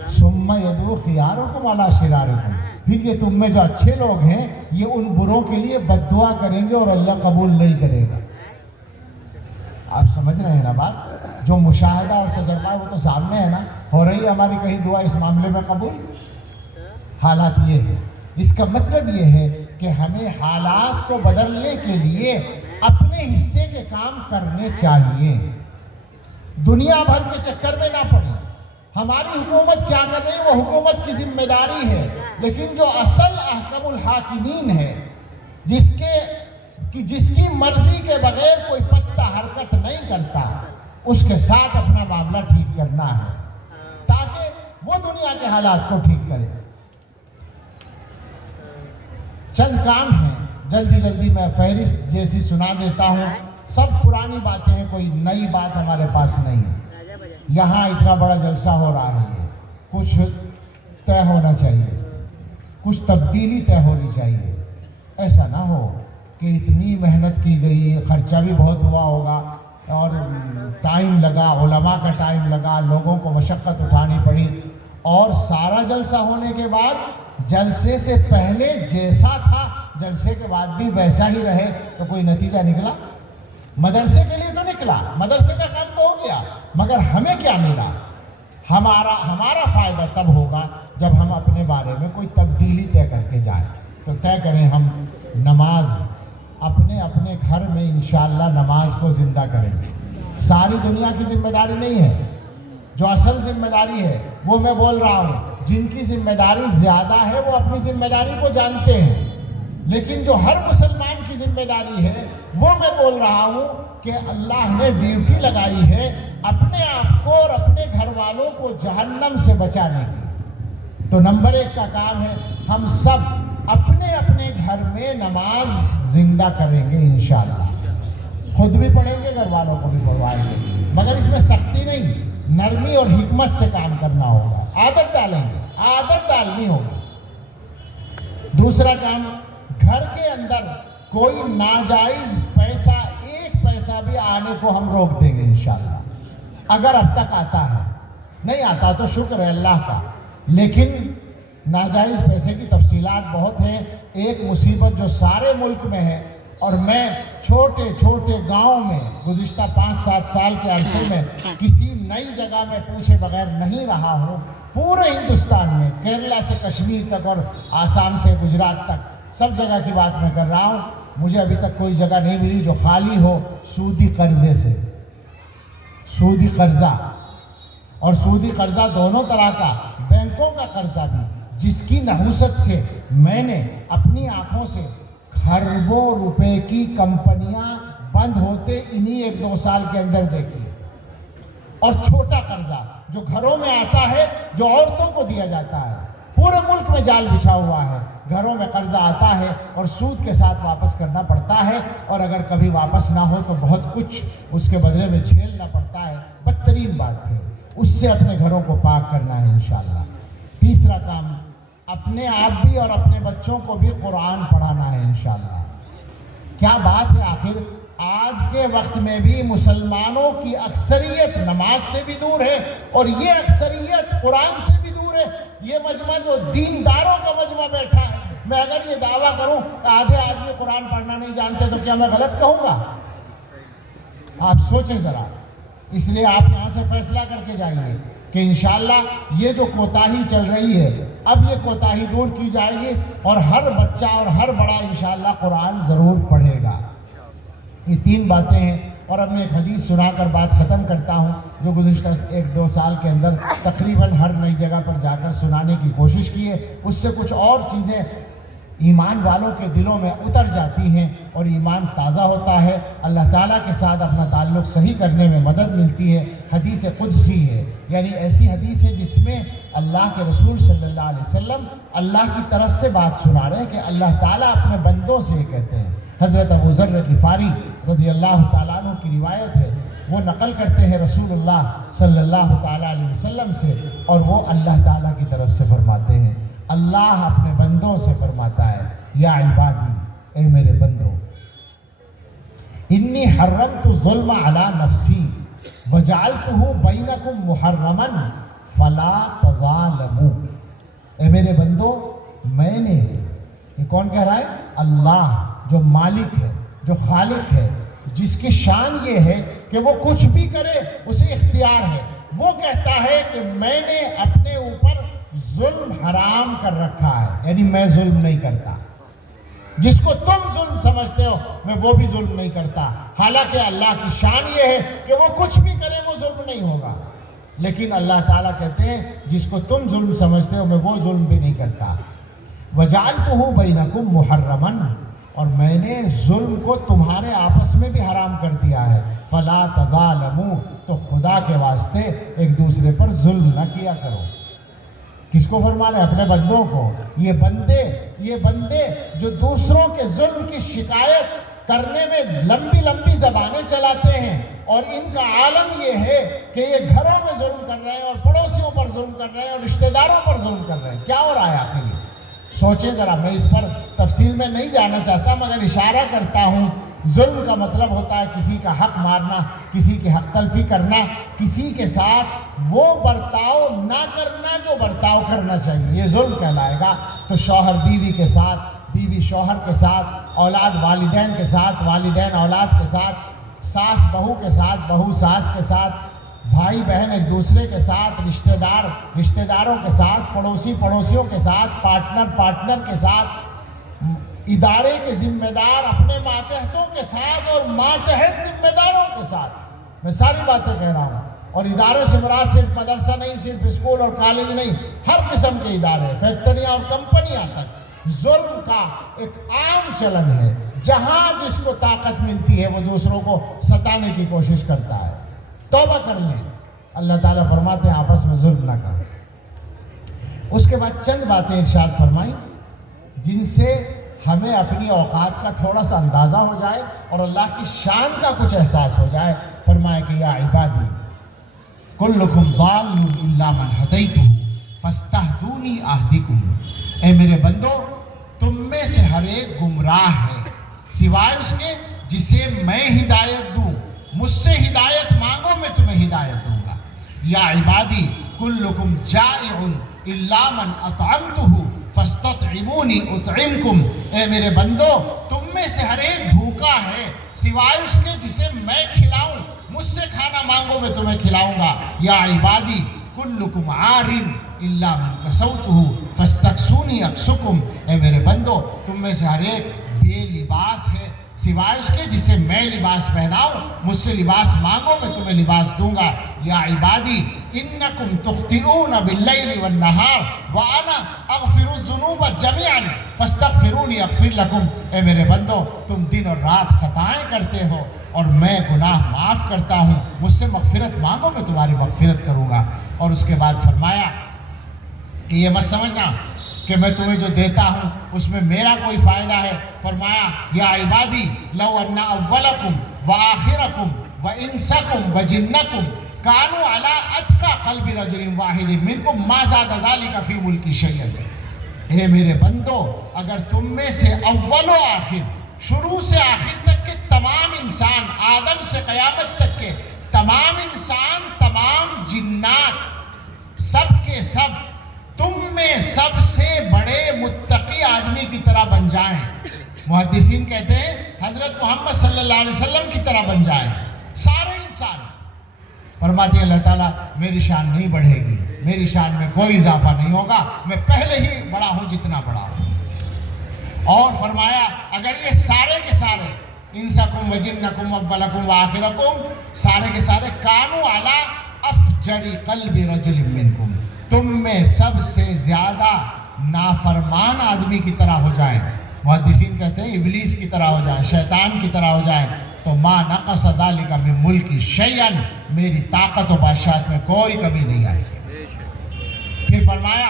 ثم يدعو خياركم على شراركم، پھر یہ تم میں جو اچھے لوگ ہیں یہ ان بروں کے لیے بد دعا کریں گے اور اللہ قبول نہیں کرے گا۔ آپ سمجھ رہے ہیں نا بات؟ جو مشاہدہ اور تجربہ ہے وہ تو سامنے ہے نا، ہو رہی ہے ہماری کہیں دعا اس معاملے میں قبول؟ حالات یہ ہے، اس کا مطلب یہ ہے کہ ہمیں حالات کو بدلنے کے لیے اپنے حصے کے کام کرنے چاہیے، دنیا بھر کے چکر میں نہ پڑیں۔ ہماری حکومت کیا کر رہی ہے وہ حکومت کی ذمہ داری ہے، لیکن جو اصل احکم الحاکمین ہے، جس کی مرضی کے بغیر کوئی پتا حرکت نہیں کرتا، اس کے ساتھ اپنا معاملہ ٹھیک کرنا ہے تاکہ وہ دنیا کے حالات کو ٹھیک کرے۔ چند کام ہیں، جلدی میں فہرست جیسی سنا دیتا ہوں، سب پرانی باتیں ہیں، کوئی نئی بات ہمارے پاس نہیں ہے۔ یہاں اتنا بڑا جلسہ ہو رہا ہے، کچھ طے ہونا چاہیے، کچھ تبدیلی طے ہونی چاہیے۔ ایسا نہ ہو کہ اتنی محنت کی گئی، خرچہ بھی بہت ہوا ہوگا اور ٹائم لگا، علماء کا ٹائم لگا، لوگوں کو مشقت اٹھانی پڑی، اور سارا جلسہ ہونے کے بعد جلسے سے پہلے جیسا تھا جلسے کے بعد بھی ویسا ہی رہے تو کوئی نتیجہ نکلا؟ مدرسے کے لیے تو نکلا، مدرسے کا کام تو ہو گیا، مگر ہمیں کیا ملا؟ ہمارا فائدہ تب ہوگا جب ہم اپنے بارے میں کوئی تبدیلی طے کر کے جائیں۔ تو طے کریں ہم نماز اپنے گھر میں انشاءاللہ نماز کو زندہ کریں گے۔ ساری دنیا کی ذمہ داری نہیں ہے، جو اصل ذمہ داری ہے وہ میں بول رہا ہوں، جن کی ذمہ داری زیادہ ہے وہ اپنی ذمہ داری کو جانتے ہیں، لیکن جو ہر مسلمان کی ذمہ داری ہے وہ میں بول رہا ہوں کہ اللہ نے ڈیوٹی لگائی ہے اپنے آپ کو اور اپنے گھر والوں کو جہنم سے بچانے کی۔ تو نمبر 1 کا کام ہے ہم سب اپنے اپنے گھر میں نماز زندہ کریں گے انشاءاللہ، خود بھی پڑھیں گے، گھر والوں کو بھی پڑھوائیں گے، مگر اس میں سختی نہیں، نرمی اور حکمت سے کام کرنا ہوگا، عادت ڈالیں گے، عادت ڈالنی ہوگی۔ دوسرا کام، گھر کے اندر کوئی ناجائز پیسہ، 1 پیسہ بھی آنے کو ہم روک دیں گے انشاءاللہ، اگر اب تک آتا ہے، نہیں آتا تو شکر ہے اللہ کا، لیکن ناجائز پیسے کی تفصیلات بہت ہیں۔ ایک مصیبت جو سارے ملک میں ہے، اور میں چھوٹے چھوٹے گاؤں میں گزشتہ 5-7 سال کے عرصے میں کسی نئی جگہ میں پوچھے بغیر نہیں رہا ہوں، پورے ہندوستان میں، کیرلا سے کشمیر تک اور آسام سے گجرات تک، سب جگہ کی بات میں کر رہا ہوں، مجھے ابھی تک کوئی جگہ نہیں ملی جو خالی ہو سودی قرضے سے۔ سودی قرضہ، اور سودی قرضہ دونوں طرح کا، بینکوں کا قرضہ بھی، جس کی نحوست سے میں نے اپنی آنکھوں سے خربوں روپے کی کمپنیاں بند ہوتے انہی 1-2 سال کے اندر دیکھی، اور چھوٹا قرضہ جو گھروں میں آتا ہے، جو عورتوں کو دیا جاتا ہے، پورے ملک میں جال بچھا ہوا ہے، گھروں میں قرضہ آتا ہے اور سود کے ساتھ واپس کرنا پڑتا ہے، اور اگر کبھی واپس نہ ہو تو بہت کچھ اس کے بدلے میں جھیلنا پڑتا ہے۔ بدترین بات ہے، اس سے اپنے گھروں کو پاک کرنا ہے انشاءاللہ۔ تیسرا کام، اپنے آپ بھی اور اپنے بچوں کو بھی قرآن پڑھانا ہے انشاءاللہ۔ کیا بات ہے، آخر آج کے وقت میں بھی مسلمانوں کی اکثریت نماز سے بھی دور ہے، اور یہ اکثریت قرآن سے بھی دور ہے۔ یہ مجمع جو دینداروں کا مجمع بیٹھا ہے، میں اگر یہ دعویٰ کروں کہ آدھے آدمی قرآن پڑھنا نہیں جانتے تو کیا میں غلط کہوں گا؟ آپ سوچیں ذرا۔ اس لیے آپ یہاں سے فیصلہ کر کے جائیے کہ انشاءاللہ یہ جو کوتاہی چل رہی ہے، اب یہ کوتاہی دور کی جائے گی، اور ہر بچہ اور ہر بڑا انشاءاللہ قرآن ضرور پڑھے گا۔ یہ 3 باتیں ہیں، اور اب میں ایک حدیث سنا کر بات ختم کرتا ہوں، جو گزشتہ 1-2 سال کے اندر تقریباً ہر نئی جگہ پر جا کر سنانے کی کوشش کی ہے۔ اس سے کچھ اور چیزیں ایمان والوں کے دلوں میں اتر جاتی ہیں، اور ایمان تازہ ہوتا ہے، اللہ تعالیٰ کے ساتھ اپنا تعلق صحیح کرنے میں مدد ملتی ہے۔ حدیث قدسی ہے، یعنی ایسی حدیث ہے جس میں اللہ کے رسول صلی اللہ علیہ وسلم اللہ کی طرف سے بات سنا رہے ہیں کہ اللہ تعالیٰ اپنے بندوں سے یہ کہتے ہیں۔ حضرت ابو ذر غفاری رضی اللہ تعالیٰ عنہ کی روایت ہے، وہ نقل کرتے ہیں رسول اللہ صلی اللہ تعالیٰ علیہ وسلم سے، اور وہ اللہ تعالیٰ کی طرف سے فرماتے ہیں، اللہ اپنے بندوں سے فرماتا ہے، یا عبادی، اے میرے بندوں، انی حرمت الظلم علی نفسی وجعلتہ بینکم محرما فلا تظالموا۔ اے میرے بندو، میں نے، یہ کون کہہ رہا ہے؟ اللہ، جو مالک ہے، جو خالق ہے، جس کی شان یہ ہے کہ وہ کچھ بھی کرے اسے اختیار ہے، وہ کہتا ہے کہ میں نے اپنے اوپر ظلم حرام کر رکھا ہے، یعنی میں ظلم نہیں کرتا۔ جس کو تم ظلم سمجھتے ہو میں وہ بھی ظلم نہیں کرتا، حالانکہ اللہ کی شان یہ ہے کہ وہ کچھ بھی کرے وہ ظلم نہیں ہوگا، لیکن اللہ تعالیٰ کہتے ہیں جس کو تم ظلم سمجھتے ہو میں وہ ظلم بھی نہیں کرتا۔ وَجَعَلْتُهُ بَيْنَكُمْ مُحَرَّمًا، اور میں نے ظلم کو تمہارے آپس میں بھی حرام کر دیا ہے، فَلَا تَظَالَمُوا، تو خدا کے واسطے ایک دوسرے پر ظلم نہ کیا کرو۔ کس کو فرما رہے ہیں؟ اپنے بندوں کو۔ یہ بندے جو دوسروں کے ظلم کی شکایت کرنے میں لمبی لمبی زبانیں چلاتے ہیں، اور ان کا عالم یہ ہے کہ یہ گھروں میں ظلم کر رہے ہیں، اور پڑوسیوں پر ظلم کر رہے ہیں، اور رشتہ داروں پر ظلم کر رہے ہیں، کیا ہو رہا ہے آخر یہ؟ سوچیں ذرا، میں اس پر تفصیل میں نہیں جانا چاہتا، مگر اشارہ کرتا ہوں۔ ظلم کا مطلب ہوتا ہے کسی کا حق مارنا، کسی کی حق تلفی کرنا، کسی کے ساتھ وہ برتاؤ نہ کرنا جو برتاؤ کرنا چاہیے، یہ ظلم کہلائے گا۔ تو شوہر بیوی کے ساتھ، بیوی شوہر کے ساتھ، اولاد والدین کے ساتھ، والدین اولاد کے ساتھ، ساس بہو کے ساتھ، بہو ساس کے ساتھ، بھائی بہن ایک دوسرے کے ساتھ، رشتہ دار رشتہ داروں کے ساتھ، پڑوسی پڑوسیوں کے ساتھ، پارٹنر کے ساتھ، ادارے کے ذمہ دار اپنے ماتحتوں کے ساتھ، اور ماتحت ذمہ داروں کے ساتھ۔ میں ساری باتیں کہہ رہا ہوں، اور ادارے سے مراد صرف مدرسہ نہیں، صرف اسکول اور کالج نہیں، ہر قسم کے ادارے، فیکٹریاں اور کمپنیاں تک ظلم کا ایک عام چلن ہے۔ جہاں جس کو طاقت ملتی ہے وہ دوسروں کو ستانے کی کوشش کرتا ہے۔ توبہ کر لیں، اللہ تعالیٰ فرماتے ہیں آپس میں ظلم نہ کریں۔ اس کے بعد چند باتیں ارشاد فرمائیں جن سے ہمیں اپنی اوقات کا تھوڑا سا اندازہ ہو جائے اور اللہ کی شان کا کچھ احساس ہو جائے۔ فرمایا کہ یا عبادی کلکم ضال الا من ہدیتہ فاستہدونی اہدکم، اے میرے بندو تم میں سے ہر ایک گمراہ ہے سوائے اس کے جسے میں ہدایت دوں، مجھ سے ہدایت مانگو میں تمہیں ہدایت دوں گا۔ یا عبادی کلکم جائع الا من اطعمتہ فاستطعمونی اطعمکم، اے میرے بندو تم میں سے ہر ایک بھوکا ہے سوائے اس کے جسے میں کھلاؤں، مجھ سے کھانا مانگو میں تمہیں کھلاؤں گا۔ یا عبادی کلکم عار الا من کسوتہ فاستکسونی اکسکم، اے میرے بندو تم میں سے ہر ایک بے لباس ہے سوائے اس کے جسے میں لباس پہناؤں، مجھ سے لباس مانگو میں تمہیں لباس دوں گا۔ یا عبادی انکم تخطئون باللیل والنہار وانا اغفر الذنوب جميعا فاستغفرونی اغفر لکم، اے میرے بندو تم دن اور رات خطائیں کرتے ہو اور میں گناہ معاف کرتا ہوں، مجھ سے مغفرت مانگو میں تمہاری مغفرت کروں گا۔ اور اس کے بعد فرمایا کہ یہ مت سمجھنا کہ میں تمہیں جو دیتا ہوں اس میں میرا کوئی فائدہ ہے۔ فرمایا یا عبادی لو ان اولکم وآخرکم وانسکم وجنکم کانوا علی اتقى قلب رجل واحد منکم ما زاد ذلک فی ملکی شیئا، اے میرے بندو اگر تم میں سے اول و آخر، شروع سے آخر تک کے تمام انسان، آدم سے قیامت تک کے تمام انسان، تمام جنات، سب کے سب تم میں سب سے بڑے متقی آدمی کی طرح بن جائیں، محدثین کہتے ہیں حضرت محمد صلی اللہ علیہ وسلم کی طرح بن جائیں سارے انسان۔ فرماتے ہیں اللہ تعالیٰ میری شان نہیں بڑھے گی، میری شان میں کوئی اضافہ نہیں ہوگا، میں پہلے ہی بڑا ہوں جتنا بڑا ہوں۔ اور فرمایا اگر یہ سارے کے سارے انسکم وجنکم اولکم وآخرکم سارے کے سارے کانوا علی افجر قلب رجل منکم، تم میں سب سے زیادہ نافرمان آدمی کی طرح ہو جائیں، محدثین کہتے ہیں ابلیس کی طرح ہو جائیں، شیطان کی طرح ہو جائیں، تو ما نقص ذلک من ملکی شیئا، میری طاقت و بادشاہت میں کوئی کمی نہیں آئی۔ پھر فرمایا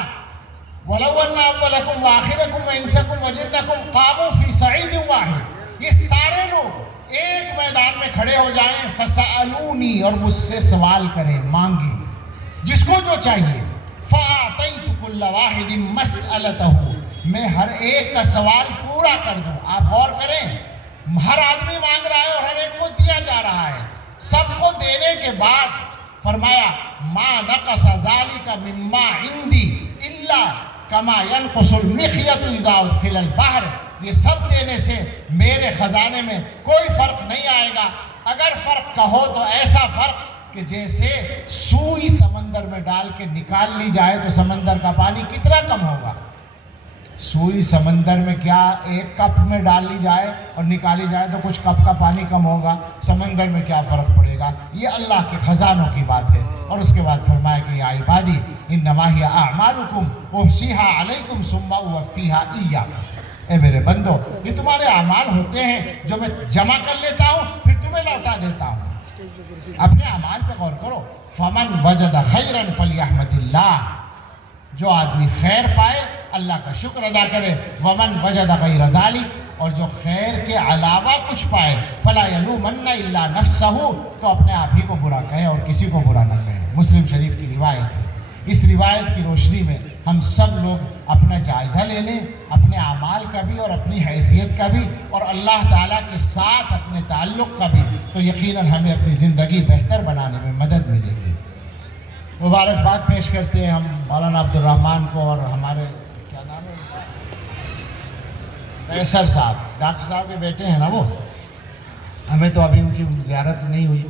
وَلَوْ أَنَّ أَوَّلَكُمْ وَآخِرَكُمْ وَإِنسَكُمْ وَجِنَّكُمْ قَامُوا فِي صَعِيدٍ وَاحِدٍ، یہ سارے لوگ ایک میدان میں کھڑے ہو جائیں، فَسَأَلُونِي، اور مجھ سے سوال کریں، مانگیں جس کو جو چاہیے، فَأَعْطَيْتُ كُلَّ وَاحِدٍ مَسْأَلَتَهُ، میں ہر ایک کا سوال پورا کر دوں۔ آپ غور کریں، ہر آدمی مانگ رہا ہے اور ہر ایک کو دیا جا رہا ہے، سب کو دینے کے بعد فرمایا ما نقص ذلك مما عندي الا كما ينقص المخيط اذا ادخل البحر، یہ سب دینے سے میرے خزانے میں کوئی فرق نہیں آئے گا، اگر فرق کہو تو ایسا فرق کہ جیسے سوئی سمندر میں ڈال کے نکال لی جائے تو سمندر کا پانی کتنا کم ہوگا۔ سوئی سمندر میں کیا ایک کپ میں ڈال لی جائے اور نکالی جائے تو کچھ کپ کا پانی کم ہوگا، سمندر میں کیا فرق پڑے گا۔ یہ اللہ کے خزانوں کی بات ہے۔ اور اس کے بعد فرمایا کہ یا عبادی انما ہی اعمالکم احصیھا علیکم ثم اوفیھا ایاکم، اے میرے بندو یہ تمہارے اعمال ہوتے ہیں جو میں جمع کر لیتا ہوں پھر تمہیں لوٹا دیتا ہوں۔ اپنے اعمال پہ غور کرو۔ فمن وجد خیرا فلیحمد اللہ، جو آدمی خیر پائے اللہ کا شکر ادا کرے، ومن وجد غیر ذلک، اور جو خیر کے علاوہ کچھ پائے، فلا یلومن الا نفسہ، تو اپنے آپ ہی کو برا کہے اور کسی کو برا نہ کہے۔ مسلم شریف کی روایت ہے۔ اس روایت کی روشنی میں ہم سب لوگ اپنا جائزہ لے لیں، اپنے اعمال کا بھی اور اپنی حیثیت کا بھی اور اللہ تعالیٰ کے ساتھ اپنے تعلق کا بھی، تو یقیناً ہمیں اپنی زندگی بہتر بنانے میں مدد ملے گی۔ مبارکباد پیش کرتے ہیں ہم مولانا عبدالرحمن کو اور ہمارے کیا نام ہے قیصر صاحب، ڈاکٹر صاحب کے بیٹے ہیں نا وہ، ہمیں تو ابھی ان کی زیارت نہیں ہوئی،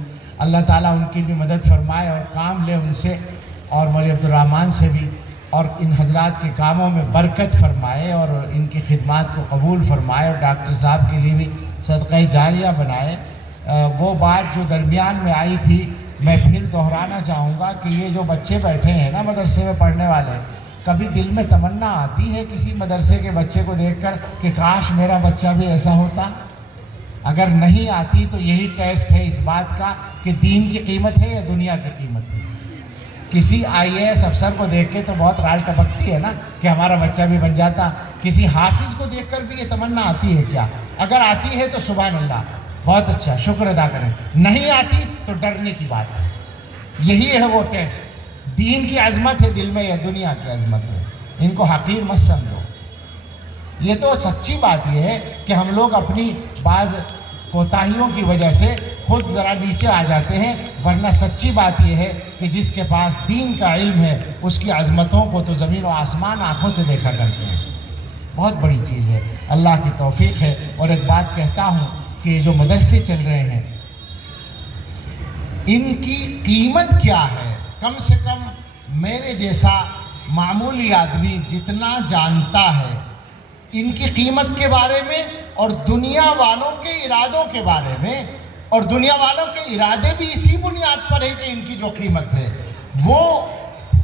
اللہ تعالیٰ ان کی بھی مدد فرمائے اور کام لے ان سے اور مولوی عبدالرحمن سے بھی، اور ان حضرات کے کاموں میں برکت فرمائے اور ان کی خدمات کو قبول فرمائے اور ڈاکٹر صاحب کے لیے بھی صدقہ جاریہ بنائے۔ وہ بات جو درمیان میں آئی تھی میں پھر دہرانا چاہوں گا کہ یہ جو بچے بیٹھے ہیں نا مدرسے میں پڑھنے والے، کبھی دل میں تمنا آتی ہے کسی مدرسے کے بچے کو دیکھ کر کہ کاش میرا بچہ بھی ایسا ہوتا؟ اگر نہیں آتی تو یہی ٹیسٹ ہے اس بات کا کہ دین کی قیمت ہے یا دنیا کی قیمت ہے۔ کسی IAS افسر کو دیکھ کے تو بہت رال ٹپکتی ہے نا کہ ہمارا بچہ بھی بن جاتا۔ کسی حافظ کو دیکھ کر بھی یہ تمنا آتی ہے کیا؟ اگر آتی ہے تو سبحان اللہ، بہت اچھا، شکر ادا کریں۔ نہیں آتی تو ڈرنے کی بات ہے۔ یہی ہے وہ ٹیسٹ، دین کی عظمت ہے دل میں یا دنیا کی عظمت ہے؟ ان کو حقیر مت سمجھو۔ یہ تو سچی بات یہ ہے کہ ہم لوگ اپنی بعض کوتاہیوں کی وجہ سے خود ذرا نیچے آ جاتے ہیں، ورنہ سچی بات یہ ہے کہ جس کے پاس دین کا علم ہے اس کی عظمتوں کو تو زمین و آسمان آنکھوں سے دیکھا کرتے ہیں۔ بہت بڑی چیز ہے، اللہ کی توفیق ہے۔ اور ایک بات کہتا ہوں کہ جو مدرسے چل رہے ہیں ان کی قیمت کیا ہے؟ کم سے کم میرے جیسا معمولی آدمی جتنا جانتا ہے ان کی قیمت کے بارے میں اور دنیا والوں کے ارادوں کے بارے میں، اور دنیا والوں کے ارادے بھی اسی بنیاد پر ہے کہ ان کی جو قیمت ہے وہ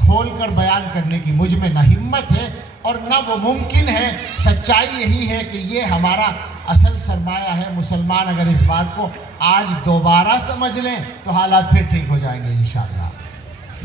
کھول کر بیان کرنے کی مجھ میں نہ ہمت ہے اور نہ وہ ممکن ہے۔ سچائی یہی ہے کہ یہ ہمارا اصل سرمایہ ہے۔ مسلمان اگر اس بات کو آج دوبارہ سمجھ لیں تو حالات پھر ٹھیک ہو جائیں گے انشاءاللہ۔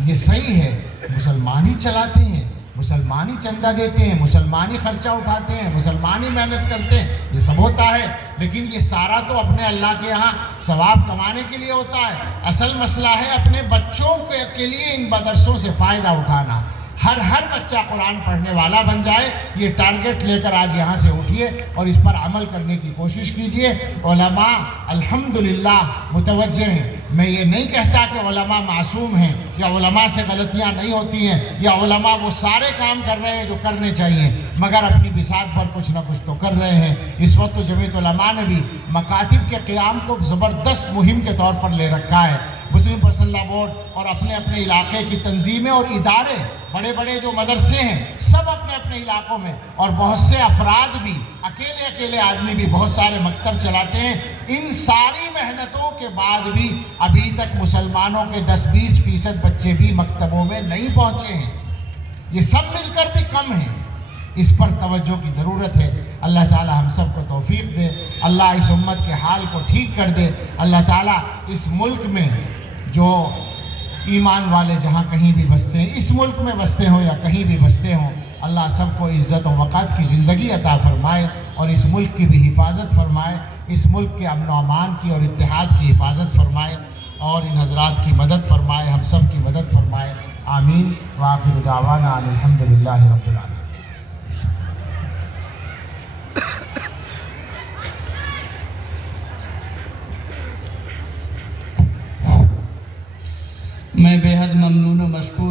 یہ صحیح ہے، مسلمان ہی چلاتے ہیں، مسلمان ہی چندہ دیتے ہیں، مسلمان ہی خرچہ اٹھاتے ہیں، مسلمان ہی محنت کرتے ہیں، یہ سب ہوتا ہے، لیکن یہ سارا تو اپنے اللہ کے ہاں ثواب کمانے کے لیے ہوتا ہے۔ اصل مسئلہ ہے اپنے بچوں کے لیے ان مدرسوں سے فائدہ اٹھانا۔ ہر بچہ قرآن پڑھنے والا بن جائے، یہ ٹارگٹ لے کر آج یہاں سے اٹھیے اور اس پر عمل کرنے کی کوشش کیجئے۔ علماء الحمدللہ متوجہ ہیں۔ میں یہ نہیں کہتا کہ علماء معصوم ہیں یا علماء سے غلطیاں نہیں ہوتی ہیں یا علماء وہ سارے کام کر رہے ہیں جو کرنے چاہیے، مگر اپنی بساط پر کچھ نہ کچھ تو کر رہے ہیں۔ اس وقت تو جمعیت علماء نے بھی مکاتب کے قیام کو زبردست مہم کے طور پر لے رکھا ہے۔ مسلم پرسنل لا بورڈ اور اپنے اپنے علاقے کی تنظیمیں اور ادارے، بڑے بڑے جو مدرسے ہیں سب اپنے اپنے علاقوں میں، اور بہت سے افراد بھی، اکیلے آدمی بھی بہت سارے مکتب چلاتے ہیں۔ ان ساری محنتوں کے بعد بھی ابھی تک مسلمانوں کے 10-20% بچے بھی مکتبوں میں نہیں پہنچے ہیں۔ یہ سب مل کر بھی کم ہیں، اس پر توجہ کی ضرورت ہے۔ اللہ تعالی ہم سب کو توفیق دے، اللہ اس امت کے حال کو ٹھیک کر دے۔ اللہ تعالی اس ملک میں جو ایمان والے جہاں کہیں بھی بستے ہیں، اس ملک میں بستے ہوں یا کہیں بھی بستے ہوں، اللہ سب کو عزت و وقار کی زندگی عطا فرمائے اور اس ملک کی بھی حفاظت فرمائے، اس ملک کے امن و امان کی اور اتحاد کی حفاظت فرمائے اور ان حضرات کی مدد فرمائے، ہم سب کی مدد فرمائے۔ آمین وآخر دعوانا ان الحمدللہ رب العالمین۔ میں بے حد ممنون و مشکور